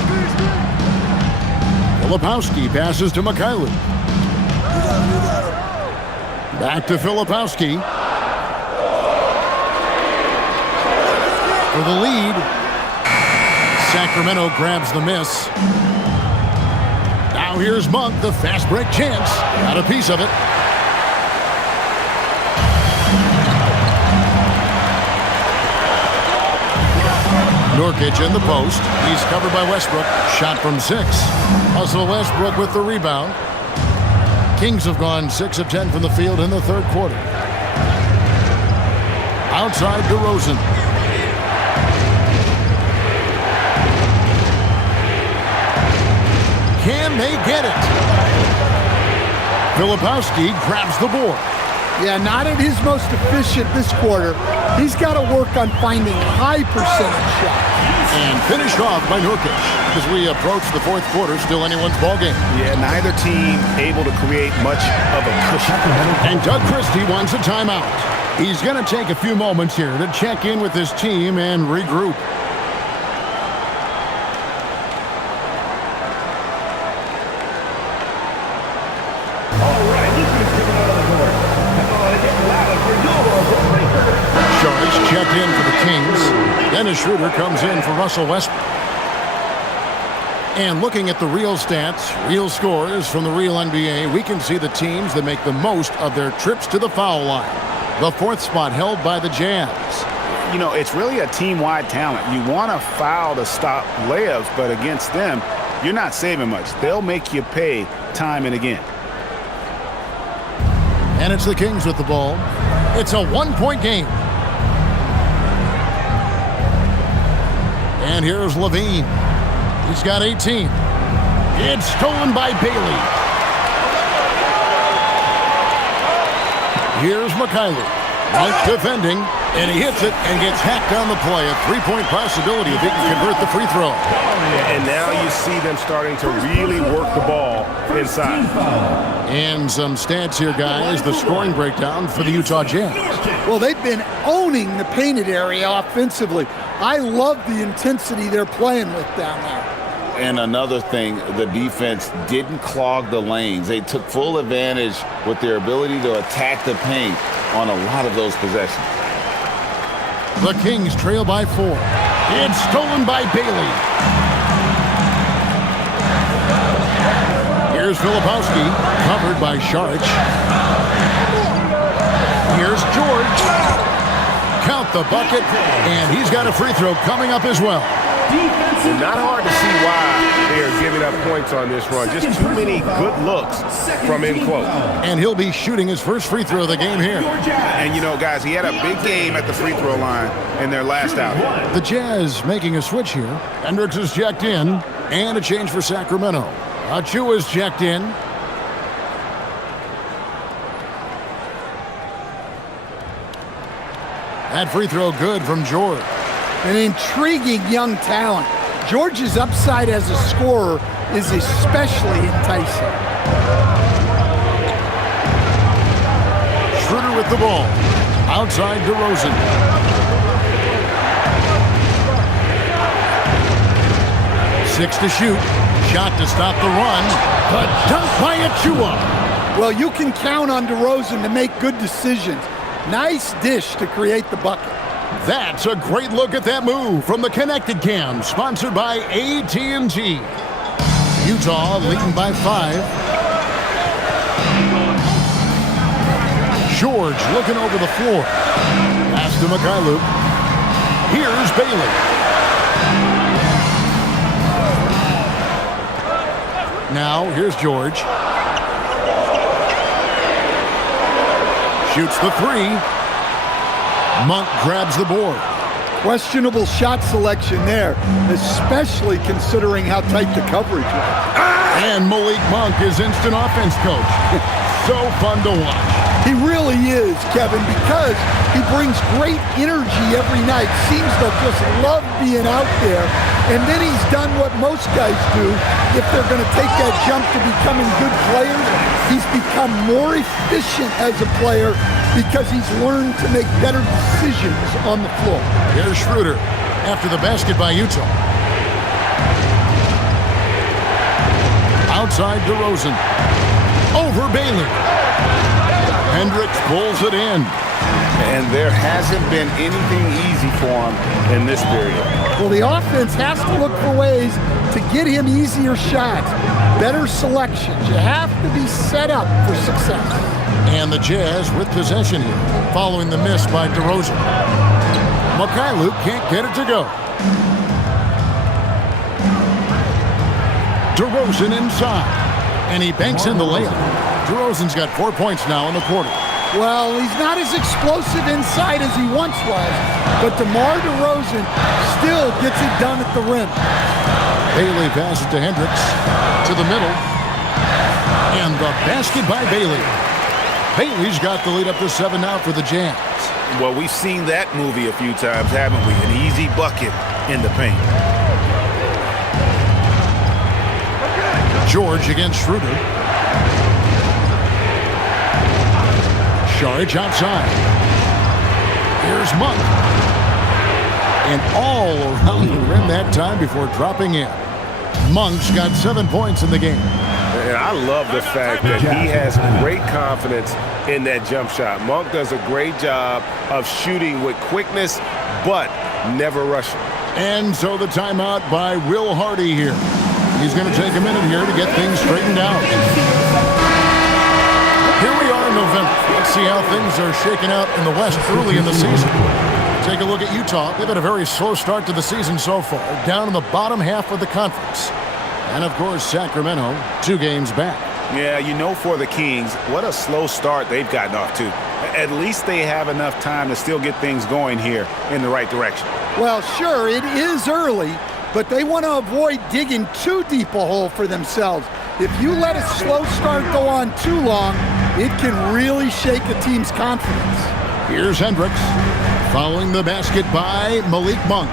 Filipowski passes to Mikhailuk. Back to Filipowski. For the lead. Sacramento grabs the miss. Now here's Monk, the fast break chance. Got a piece of it. Nurkic in the post. He's covered by Westbrook. Shot from 6. Russell Westbrook with the rebound. Kings have gone 6 of 10 from the field in the third quarter. Outside DeRozan. Can they get it? Filipowski grabs the board. Yeah, not at his most efficient this quarter. He's got to work on finding high percentage shots. And finished off by Nurkic. As we approach the fourth quarter, still anyone's ballgame. Yeah, neither team able to create much of a cushion. And Doug Christie wants a timeout. He's going to take a few moments here to check in with his team and regroup. Checked in for the Kings. Dennis Schroeder comes in for Russell Westbrook. And looking at the real stats, real scores from the real NBA, we can see the teams that make the most of their trips to the foul line. The 4th spot held by the Jazz. You know, it's really a team-wide talent. You want to foul to stop layups, but against them, you're not saving much. They'll make you pay time and again. And it's the Kings with the ball. It's a one-point game. And here's Levine. He's got 18. It's stolen by Bailey. Here's McKinley. Monk defending, and he hits it and gets hacked on the play. A three-point possibility if he can convert the free throw. And now you see them starting to really work the ball inside. And some stats here, guys. The scoring breakdown for the Utah Jazz. Well, they've been owning the painted area offensively. I love the intensity they're playing with down there. And another thing, the defense didn't clog the lanes. They took full advantage with their ability to attack the paint on a lot of those possessions. The Kings trail by 4. It's stolen by Bailey. Here's Filipowski, covered by Saric. Here's George. Count the bucket, and he's got a free throw coming up as well. Not hard to see why they're giving up points on this run. Just too many good looks from in close. And he'll be shooting his first free throw of the game here. And, you know, guys, he had a big game at the free throw line in their last outing. The Jazz making a switch here. Hendricks is checked in, and a change for Sacramento. Achiuwa's checked in. That free throw good from George. An intriguing young talent. George's upside as a scorer is especially enticing. Schroeder with the ball. Outside DeRozan. Six to shoot. Shot to stop the run. The dunk by Achiuwa. Well, you can count on DeRozan to make good decisions. Nice dish to create the bucket. That's a great look at that move from the Connected Cam, sponsored by AT&T. Utah leading by 5. George looking over the floor. Pass to Mikhailuk. Here's Bailey. Now, here's George. Shoots the 3. Monk grabs the board. Questionable shot selection there, especially considering how tight the coverage was. And Malik Monk is instant offense coach. So fun to watch. He really is, Kevin, because he brings great energy every night. Seems to just love being out there. And then he's done what most guys do. If they're going to take that jump to becoming good players, he's become more efficient as a player because he's learned to make better decisions on the floor. Here's Schroeder after the basket by Utah. Outside DeRozan. Over Bailey. Hendricks pulls it in. And there hasn't been anything easy for him in this period. Well, the offense has to look for ways to get him easier shots, better selections. You have to be set up for success. And the Jazz with possession here, following the miss by DeRozan. Mikhailuk can't get it to go. DeRozan inside, and he banks in the layup. DeRozan's got 4 points now in the quarter. Well, he's not as explosive inside as he once was, but DeMar DeRozan still gets it done at the rim. Bailey passes to Hendricks, to the middle, and the basket by Bailey. Bailey's got the lead up to 7 now for the Jazz. Well, we've seen that movie a few times, haven't we? An easy bucket in the paint. George against Schroeder. Saric outside. Here's Monk. And all around the rim that time before dropping in. Monk's got 7 points in the game. And I love the fact that he has great confidence in that jump shot. Monk does a great job of shooting with quickness, but never rushing. And so the timeout by Will Hardy here. He's going to take a minute here to get things straightened out. Here we are in November. Let's see how things are shaking out in the West early in the season. Take a look at Utah. They've had a very slow start to the season so far, down in the bottom half of the conference. And, of course, Sacramento, 2 games back. Yeah, you know, for the Kings, what a slow start they've gotten off to. At least they have enough time to still get things going here in the right direction. Well, sure, it is early, but they want to avoid digging too deep a hole for themselves. If you let a slow start go on too long, it can really shake a team's confidence. Here's Hendricks, following the basket by Malik Monk.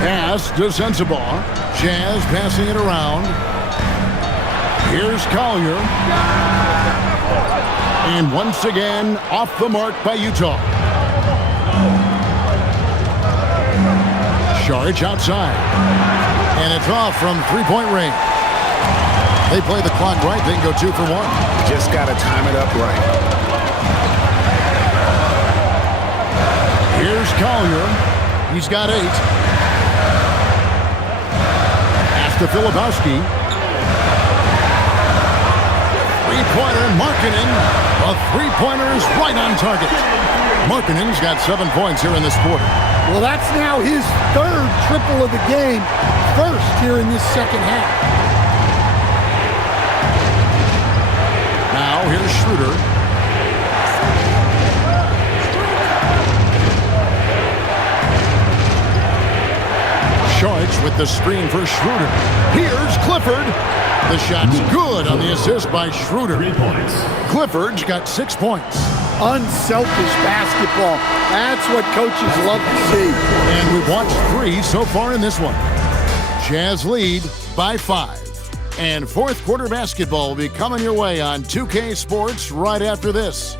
Pass to Sensabaugh. Jazz passing it around. Here's Collier. And once again, off the mark by Utah. Saric outside. And it's off from three-point range. They play the clock right, they can go 2 for 1. Just got to time it up right. Here's Collier. He's got 8. Pass to Filipowski. Three-pointer, Markkanen. A three-pointer is right on target. Markkanen's got 7 points here in this quarter. Well, that's now his 3rd triple of the game, first here in this second half. Now here's Schroeder. Saric with the screen for Schroeder. Here's Clifford. The shot's good on the assist by Schroeder. 3 points. Clifford's got 6 points. Unselfish basketball. That's what coaches love to see. And we've watched 3 so far in this one. Jazz lead by 5. And fourth quarter basketball will be coming your way on 2K Sports right after this.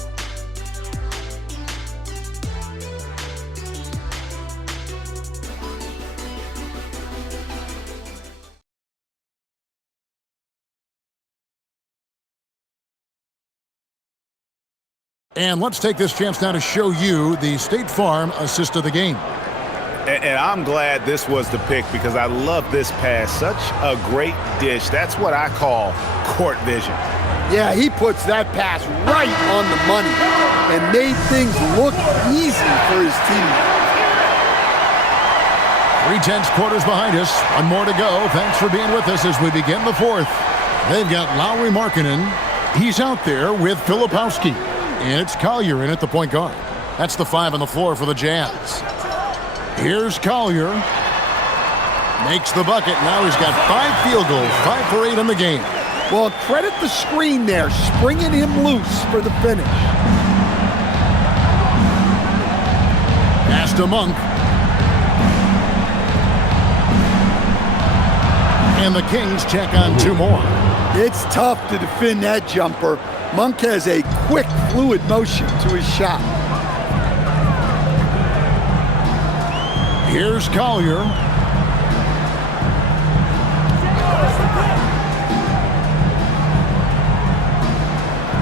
And let's take this chance now to show you the State Farm assist of the game. And I'm glad this was the pick because I love this pass. Such a great dish. That's what I call court vision. Yeah, he puts that pass right on the money and made things look easy for his team. 3/10 quarters behind us. 1 more to go. Thanks for being with us as we begin the fourth. They've got Lauri Markkanen. He's out there with Filipowski. And it's Collier in at the point guard. That's the 5 on the floor for the Jazz. Here's Collier. Makes the bucket. Now he's got 5 field goals, 5 for 8 in the game. Well, credit the screen there, springing him loose for the finish. Pass to Monk. And the Kings check on 2 more. It's tough to defend that jumper. Monk has a quick, fluid motion to his shot. Here's Collier.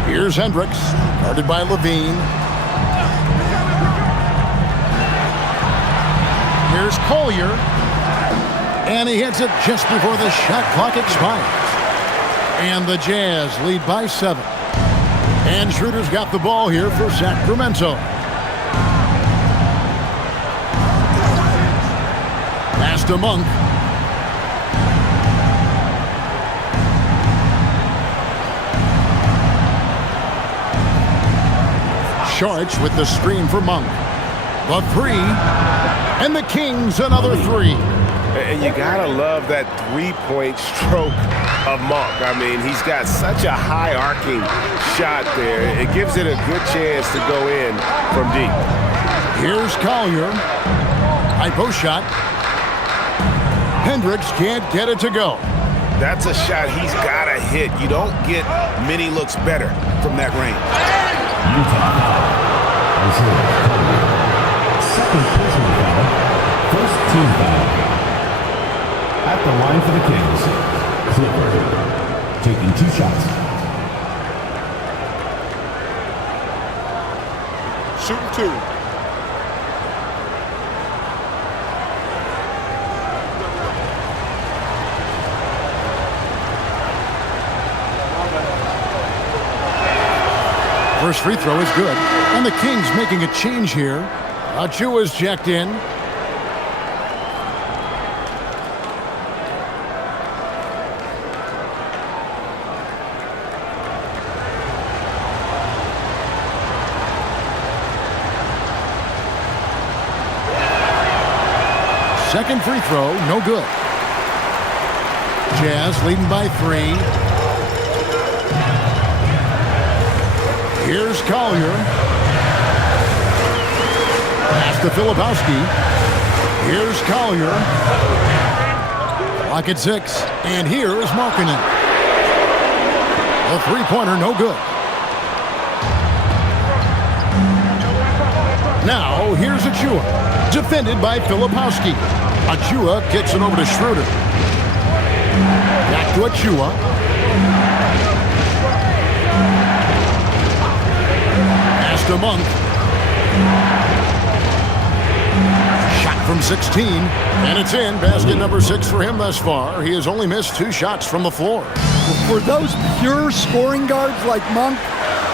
Here's Hendricks, guarded by Levine. Here's Collier. And he hits it just before the shot clock expires. And the Jazz lead by 7. And Schroeder's got the ball here for Sacramento. Pass to Monk. Saric with the screen for Monk. The 3. And the Kings another 3. And you gotta love that three-point stroke of Monk. I mean, he's got such a high arcing shot there. It gives it a good chance to go in from deep. Here's Collier. High post shot. Hendricks can't get it to go. That's a shot he's gotta hit. You don't get many looks better from that range. Second personal foul. First team foul. At the line for the Kings, Clifford, taking 2 shots. Shooting 2. First free throw is good. And the Kings making a change here. Achua's checked in. second free throw, no good. Jazz leading by 3. Here's Collier. Pass to Filipowski. Here's Collier. Clock at 6. And here is Markkanen. The three-pointer, no good. Now, here's Achua. Defended by Filipowski. Achua kicks it over to Schroeder. Back to Achua. Pass to Monk. Shot from 16. And it's in. Basket number 6 for him thus far. He has only missed 2 shots from the floor. For those pure scoring guards like Monk,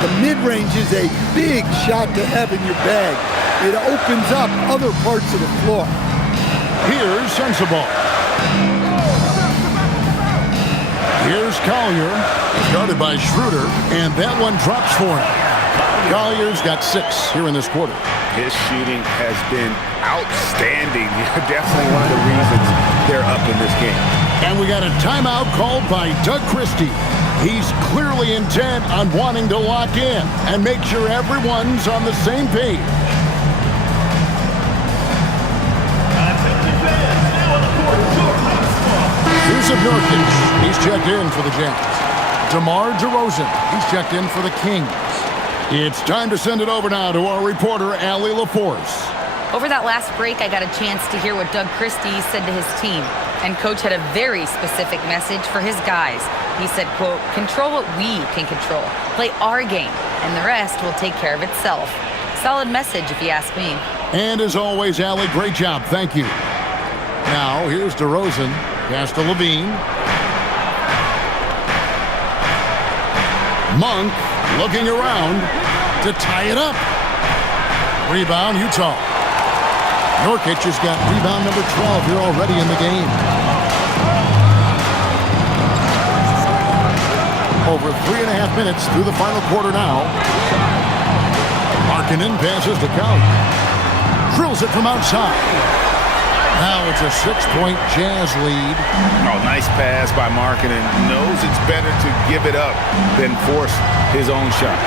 the mid-range is a big shot to have in your bag. It opens up other parts of the floor. Here's Sensabaugh. Here's Collier. He's guarded by Schroeder, and that one drops for him. Collier's got 6 here in this quarter. His shooting has been outstanding. Definitely one of the reasons they're up in this game. And we got a timeout called by Doug Christie. He's clearly intent on wanting to lock in and make sure everyone's on the same page. Yusuf Nurkic, he's checked in for the Jazz. DeMar DeRozan, he's checked in for the Kings. It's time to send it over now to our reporter, Allie LaForce. Over that last break, I got a chance to hear what Doug Christie said to his team. And Coach had a very specific message for his guys. He said, quote, control what we can control. Play our game, and the rest will take care of itself. Solid message, if you ask me. And as always, Allie, great job. Thank you. Now, here's DeRozan. Pass to Levine. Monk looking around to tie it up. Rebound, Utah. Nurkic has got rebound number 12 here already in the game. Over 3.5 minutes through the final quarter now. Markkanen passes to Collier. Drills it from outside. Now it's a 6-point Jazz lead. Oh, nice pass by Markkanen. Knows it's better to give it up than force his own shot.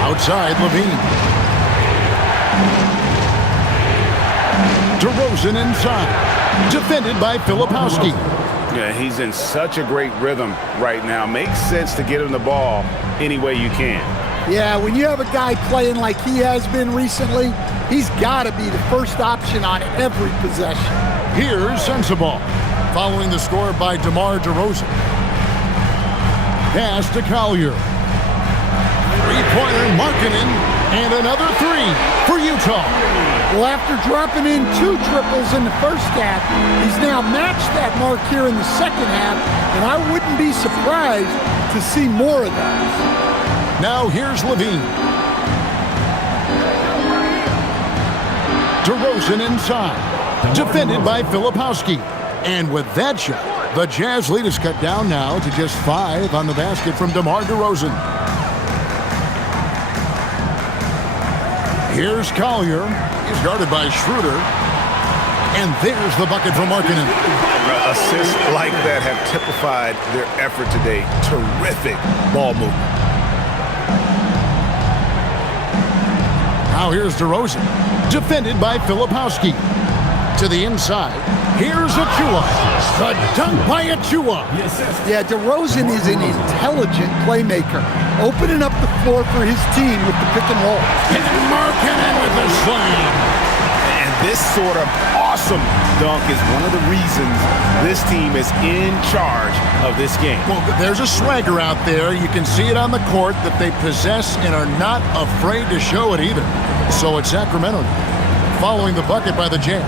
Outside, Levine. DeRozan inside. Defended by Filipowski. Yeah, he's in such a great rhythm right now. Makes sense to get him the ball any way you can. Yeah, when you have a guy playing like he has been recently, he's got to be the first option on every possession. Here's Sensabaugh, following the score by DeMar DeRozan. Pass to Collier. Three-pointer, Markkanen, and another 3 for Utah. Well, after dropping in 2 triples in the first half, he's now matched that mark here in the second half, and I wouldn't be surprised to see more of that. Now here's Levine. DeRozan inside. Defended by Filipowski. And with that shot, the Jazz lead is cut down now to just 5 on the basket from DeMar DeRozan. Here's Collier. He's guarded by Schroeder. And there's the bucket from Markkanen. Assists like that have typified their effort today. Terrific ball movement. Now here's DeRozan. Defended by Filipowski. To the inside. Here's Achua. The dunk by Achua. Yeah, DeRozan is an intelligent playmaker, opening up the floor for his team with the pick and roll. And Markkanen with the slam. And this sort of awesome dunk is one of the reasons this team is in charge of this game. Well, there's a swagger out there. You can see it on the court that they possess and are not afraid to show it either. So it's Sacramento following the bucket by the Jazz.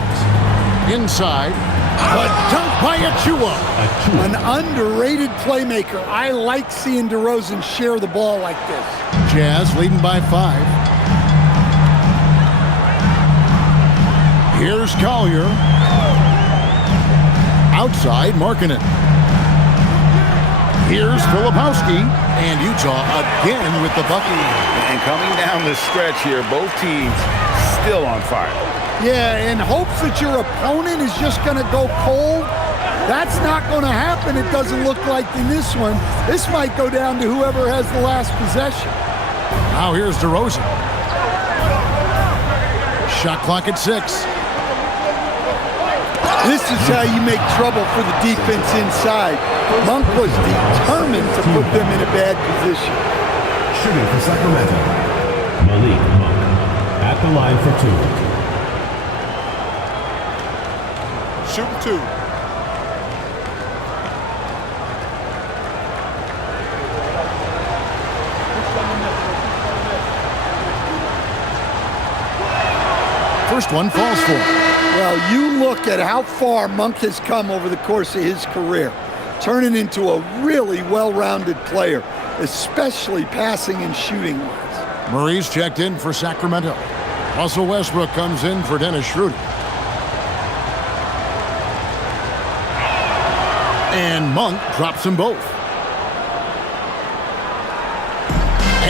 Inside, the dunk by Achua. An underrated playmaker. I like seeing DeRozan share the ball like this. Jazz leading by 5. Here's Collier. Outside, Markkanen. Here's Filipowski. And Utah again with the bucket. And coming down the stretch here, both teams still on fire. Yeah, in hopes that your opponent is just going to go cold. That's not going to happen, it doesn't look like in this one. This might go down to whoever has the last possession. Now here's DeRozan. Shot clock at 6. This is how you make trouble for the defense inside. Monk was determined to put them in a bad position. Shooting for Sacramento, Malik Monk at the line for 2. Shoot 2. First one falls for him. Well, you look at how far Monk has come over the course of his career, turning into a really well-rounded player, especially passing and shooting-wise. Murray's checked in for Sacramento. Russell Westbrook comes in for Dennis Schroeder. And Monk drops them both.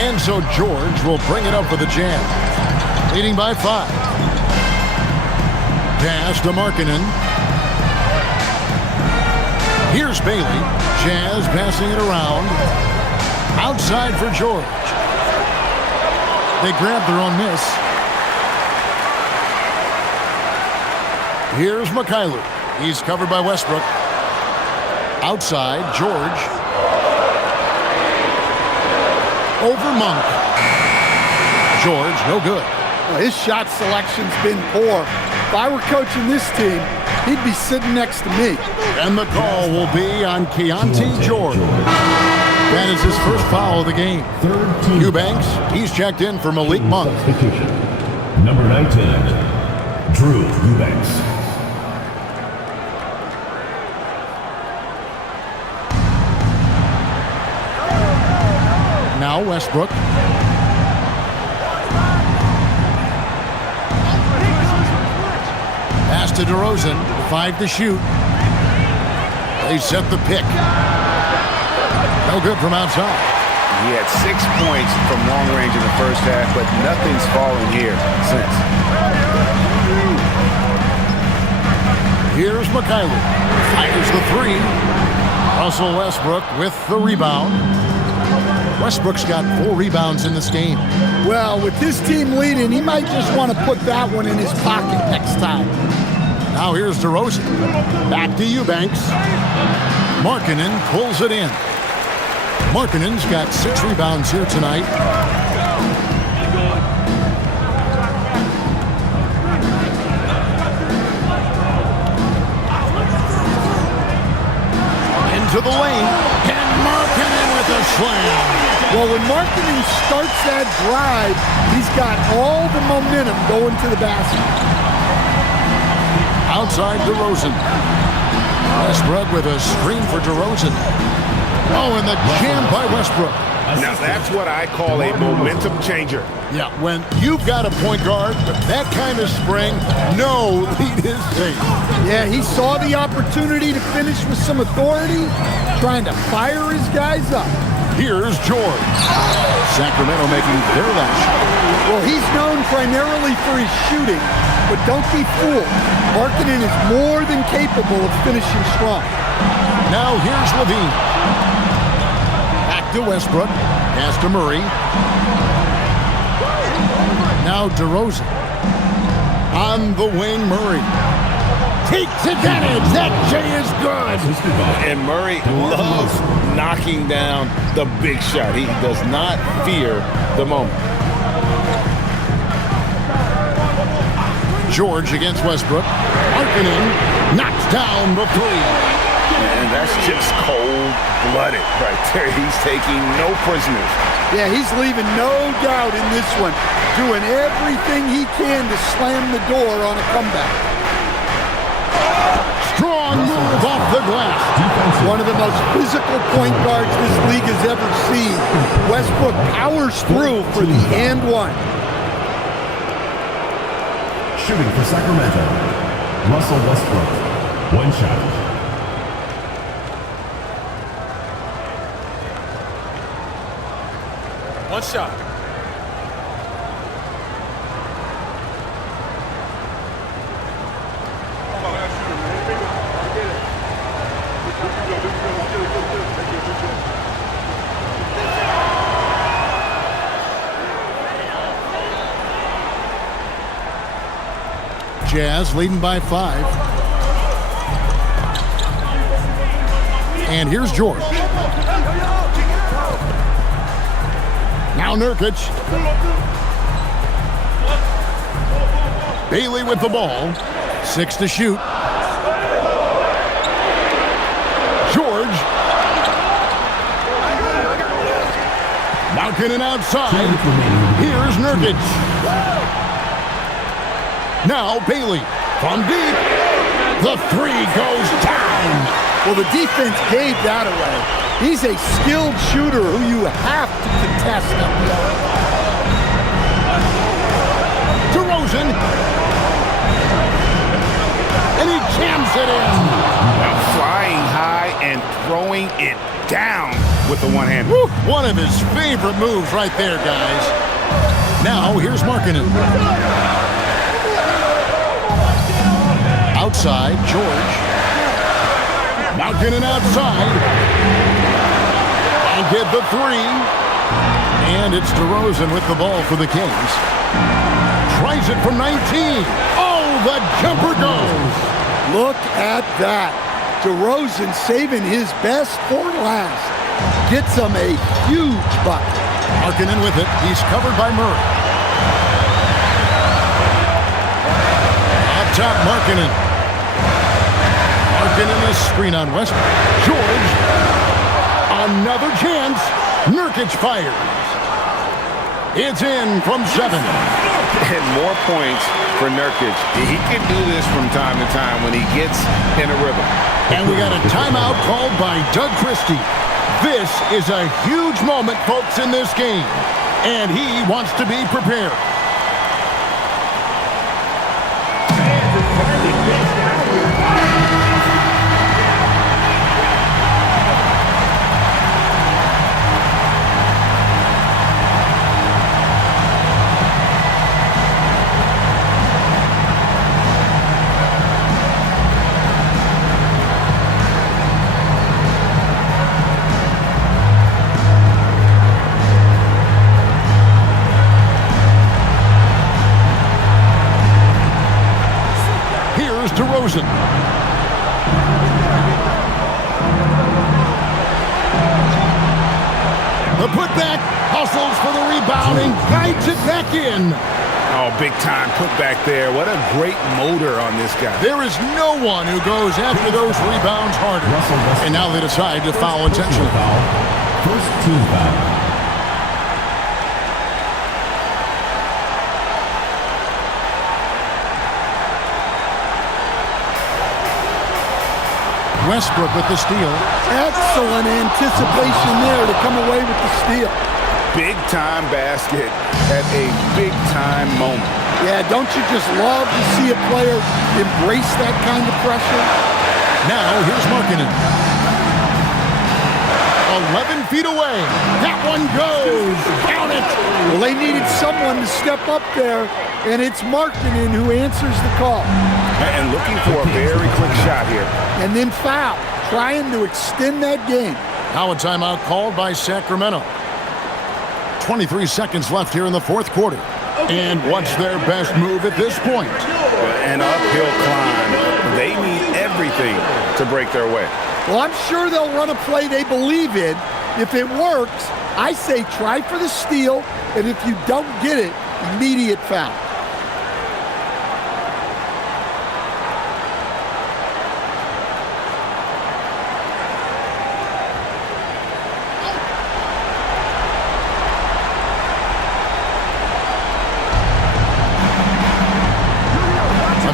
And so George will bring it up for the Jazz, leading by 5. Pass to Markkanen. Here's Bailey. Jazz passing it around. Outside for George. They grab their own miss. Here's Mikhailuk. He's covered by Westbrook. Outside, George. Over Monk. George, no good. Well, his shot selection's been poor. If I were coaching this team, he'd be sitting next to me. And the call will be on Keontae George. That is his first foul of the game. Eubanks, he's checked in for Malik Monk. Number 19, Drew Eubanks. Now Westbrook. Pass to DeRozan, 5 to shoot. They set the pick. No good from outside. He had 6 points from long range in the first half, but nothing's fallen here since. Here's Mikhailuk. Fires the 3. Russell Westbrook with the rebound. Westbrook's got 4 rebounds in this game. Well, with this team leading, he might just want to put that one in his pocket next time. Now here's DeRozan. Back to Eubanks. Markkanen pulls it in. Markkanen's got 6 rebounds here tonight. Into the lane. And Markkanen with a slam. Well, when Markkanen starts that drive, he's got all the momentum going to the basket. Outside DeRozan. Westbrook with a screen for DeRozan. Oh, and the jam by Westbrook. Now that's what I call a momentum changer. Yeah, when you've got a point guard with that kind of spring, no lead is safe. Yeah, he saw the opportunity to finish with some authority, trying to fire his guys up. Here's George. Sacramento making their last shot. Well, he's known primarily for his shooting, but don't be fooled. Markkanen is more than capable of finishing strong. Now here's Levine. Back to Westbrook. Pass to Murray. Now DeRozan. On the wing, Murray. Takes advantage. That J is good. And Murray loves knocking down the big shot. He does not fear the moment. George against Westbrook. Markkanen knocks down the 3. And that's just cold-blooded right there. He's taking no prisoners. Yeah, he's leaving no doubt in this one, doing everything he can to slam the door on a comeback. Strong move off the glass. One of the most physical point guards this league has ever seen. Westbrook powers through for the and 1. Shooting for Sacramento, Russell Westbrook. 1 shot. One shot. Jazz leading by 5. And here's George. Now Nurkic. Bailey with the ball. 6 to shoot. George. Markkanen outside. Here's Nurkic. Now Bailey from deep. The 3 goes down. Well, the defense gave that away. He's a skilled shooter who you have to contest up there. DeRozan. And he jams it in. Flying high and throwing it down with the one-hand. One of his favorite moves right there, guys. Now, here's Markkanen. Outside, George. Markkanen outside. And get the 3. And it's DeRozan with the ball for the Kings. Tries it from 19. Oh, the jumper goes. Look at that. DeRozan saving his best for last. Gets him a huge bucket. Markkanen with it. He's covered by Murray. Up top, Markkanen. Markkanen a screen on Westbrook. George. Another chance. Nurkic fires. It's in from 7. And more points for Nurkic. He can do this from time to time when he gets in a rhythm. And we got a timeout called by Doug Christie. This is a huge moment, folks, in this game. And he wants to be prepared. DeRozan. The putback, hustles for the rebound and guides it back in. Oh, big time putback there. What a great motor on this guy. There is no one who goes after those rebounds harder. And now they decide to foul intentionally. First team foul. Westbrook with the steal. Excellent anticipation there to come away with the steal. Big-time basket at a big-time moment. Yeah, don't you just love to see a player embrace that kind of pressure? Now, here's Markkanen. 11 feet away. That one goes. Count it. Well, they needed someone to step up there, and it's Markkanen who answers the call. And looking for a very quick shot here. And then foul, trying to extend that game. Now a timeout called by Sacramento. 23 seconds left here in the fourth quarter. And what's their best move at this point? An uphill climb. They need everything to break their way. Well, I'm sure they'll run a play they believe in. If it works, I say try for the steal, and if you don't get it, immediate foul.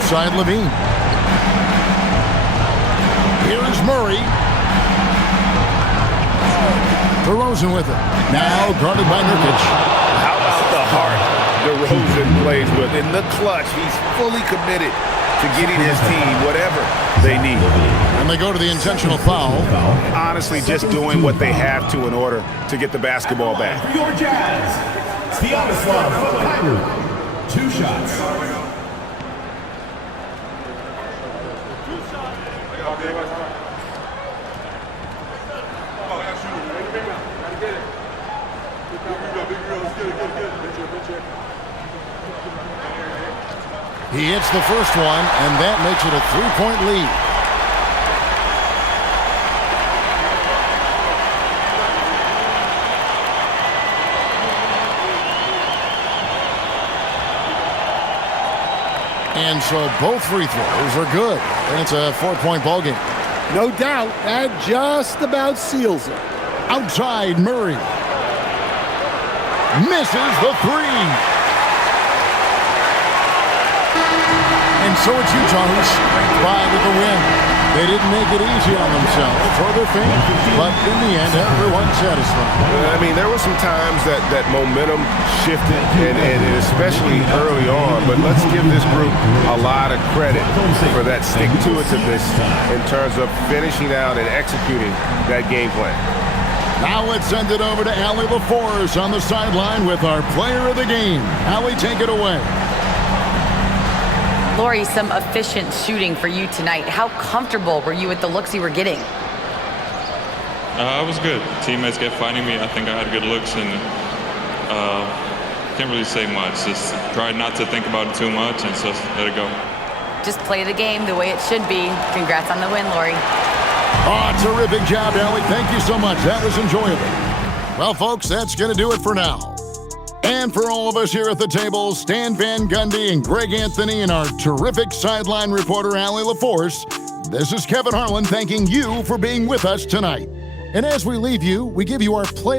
Side Levine. Here's Murray. DeRozan with it. Now guarded by Nurkic. How about the heart DeRozan plays with? In the clutch, he's fully committed to getting his team whatever they need. And they go to the intentional foul. Honestly, just doing what they have to in order to get the basketball back. For your Jazz, Tiago, 2 shots. He hits the first one, and that makes it a 3-point lead. And so both free throws are good, and it's a 4-point ball game. No doubt, that just about seals it. Outside, Murray. Misses the three. And so it's Utah who scraped by with the win. They didn't make it easy on themselves or their fans, but in the end, everyone's satisfied. I mean, there were some times that momentum shifted, and especially early on, but let's give this group a lot of credit for that stick-to-itiveness in terms of finishing out and executing that game plan. Now let's send it over to Allie LaForce on the sideline with our player of the game. Allie, take it away. Lori, some efficient shooting for you tonight. How comfortable were you with the looks you were getting? I was good. Teammates kept finding me. I think I had good looks, and can't really say much. Just try not to think about it too much and just let it go. Just play the game the way it should be. Congrats on the win, Lori. Oh, terrific job, Allie. Thank you so much. That was enjoyable. Well, folks, that's going to do it for now. And for all of us here at the table, Stan Van Gundy and Greg Anthony and our terrific sideline reporter, Allie LaForce, this is Kevin Harlan thanking you for being with us tonight. And as we leave you, we give you our play.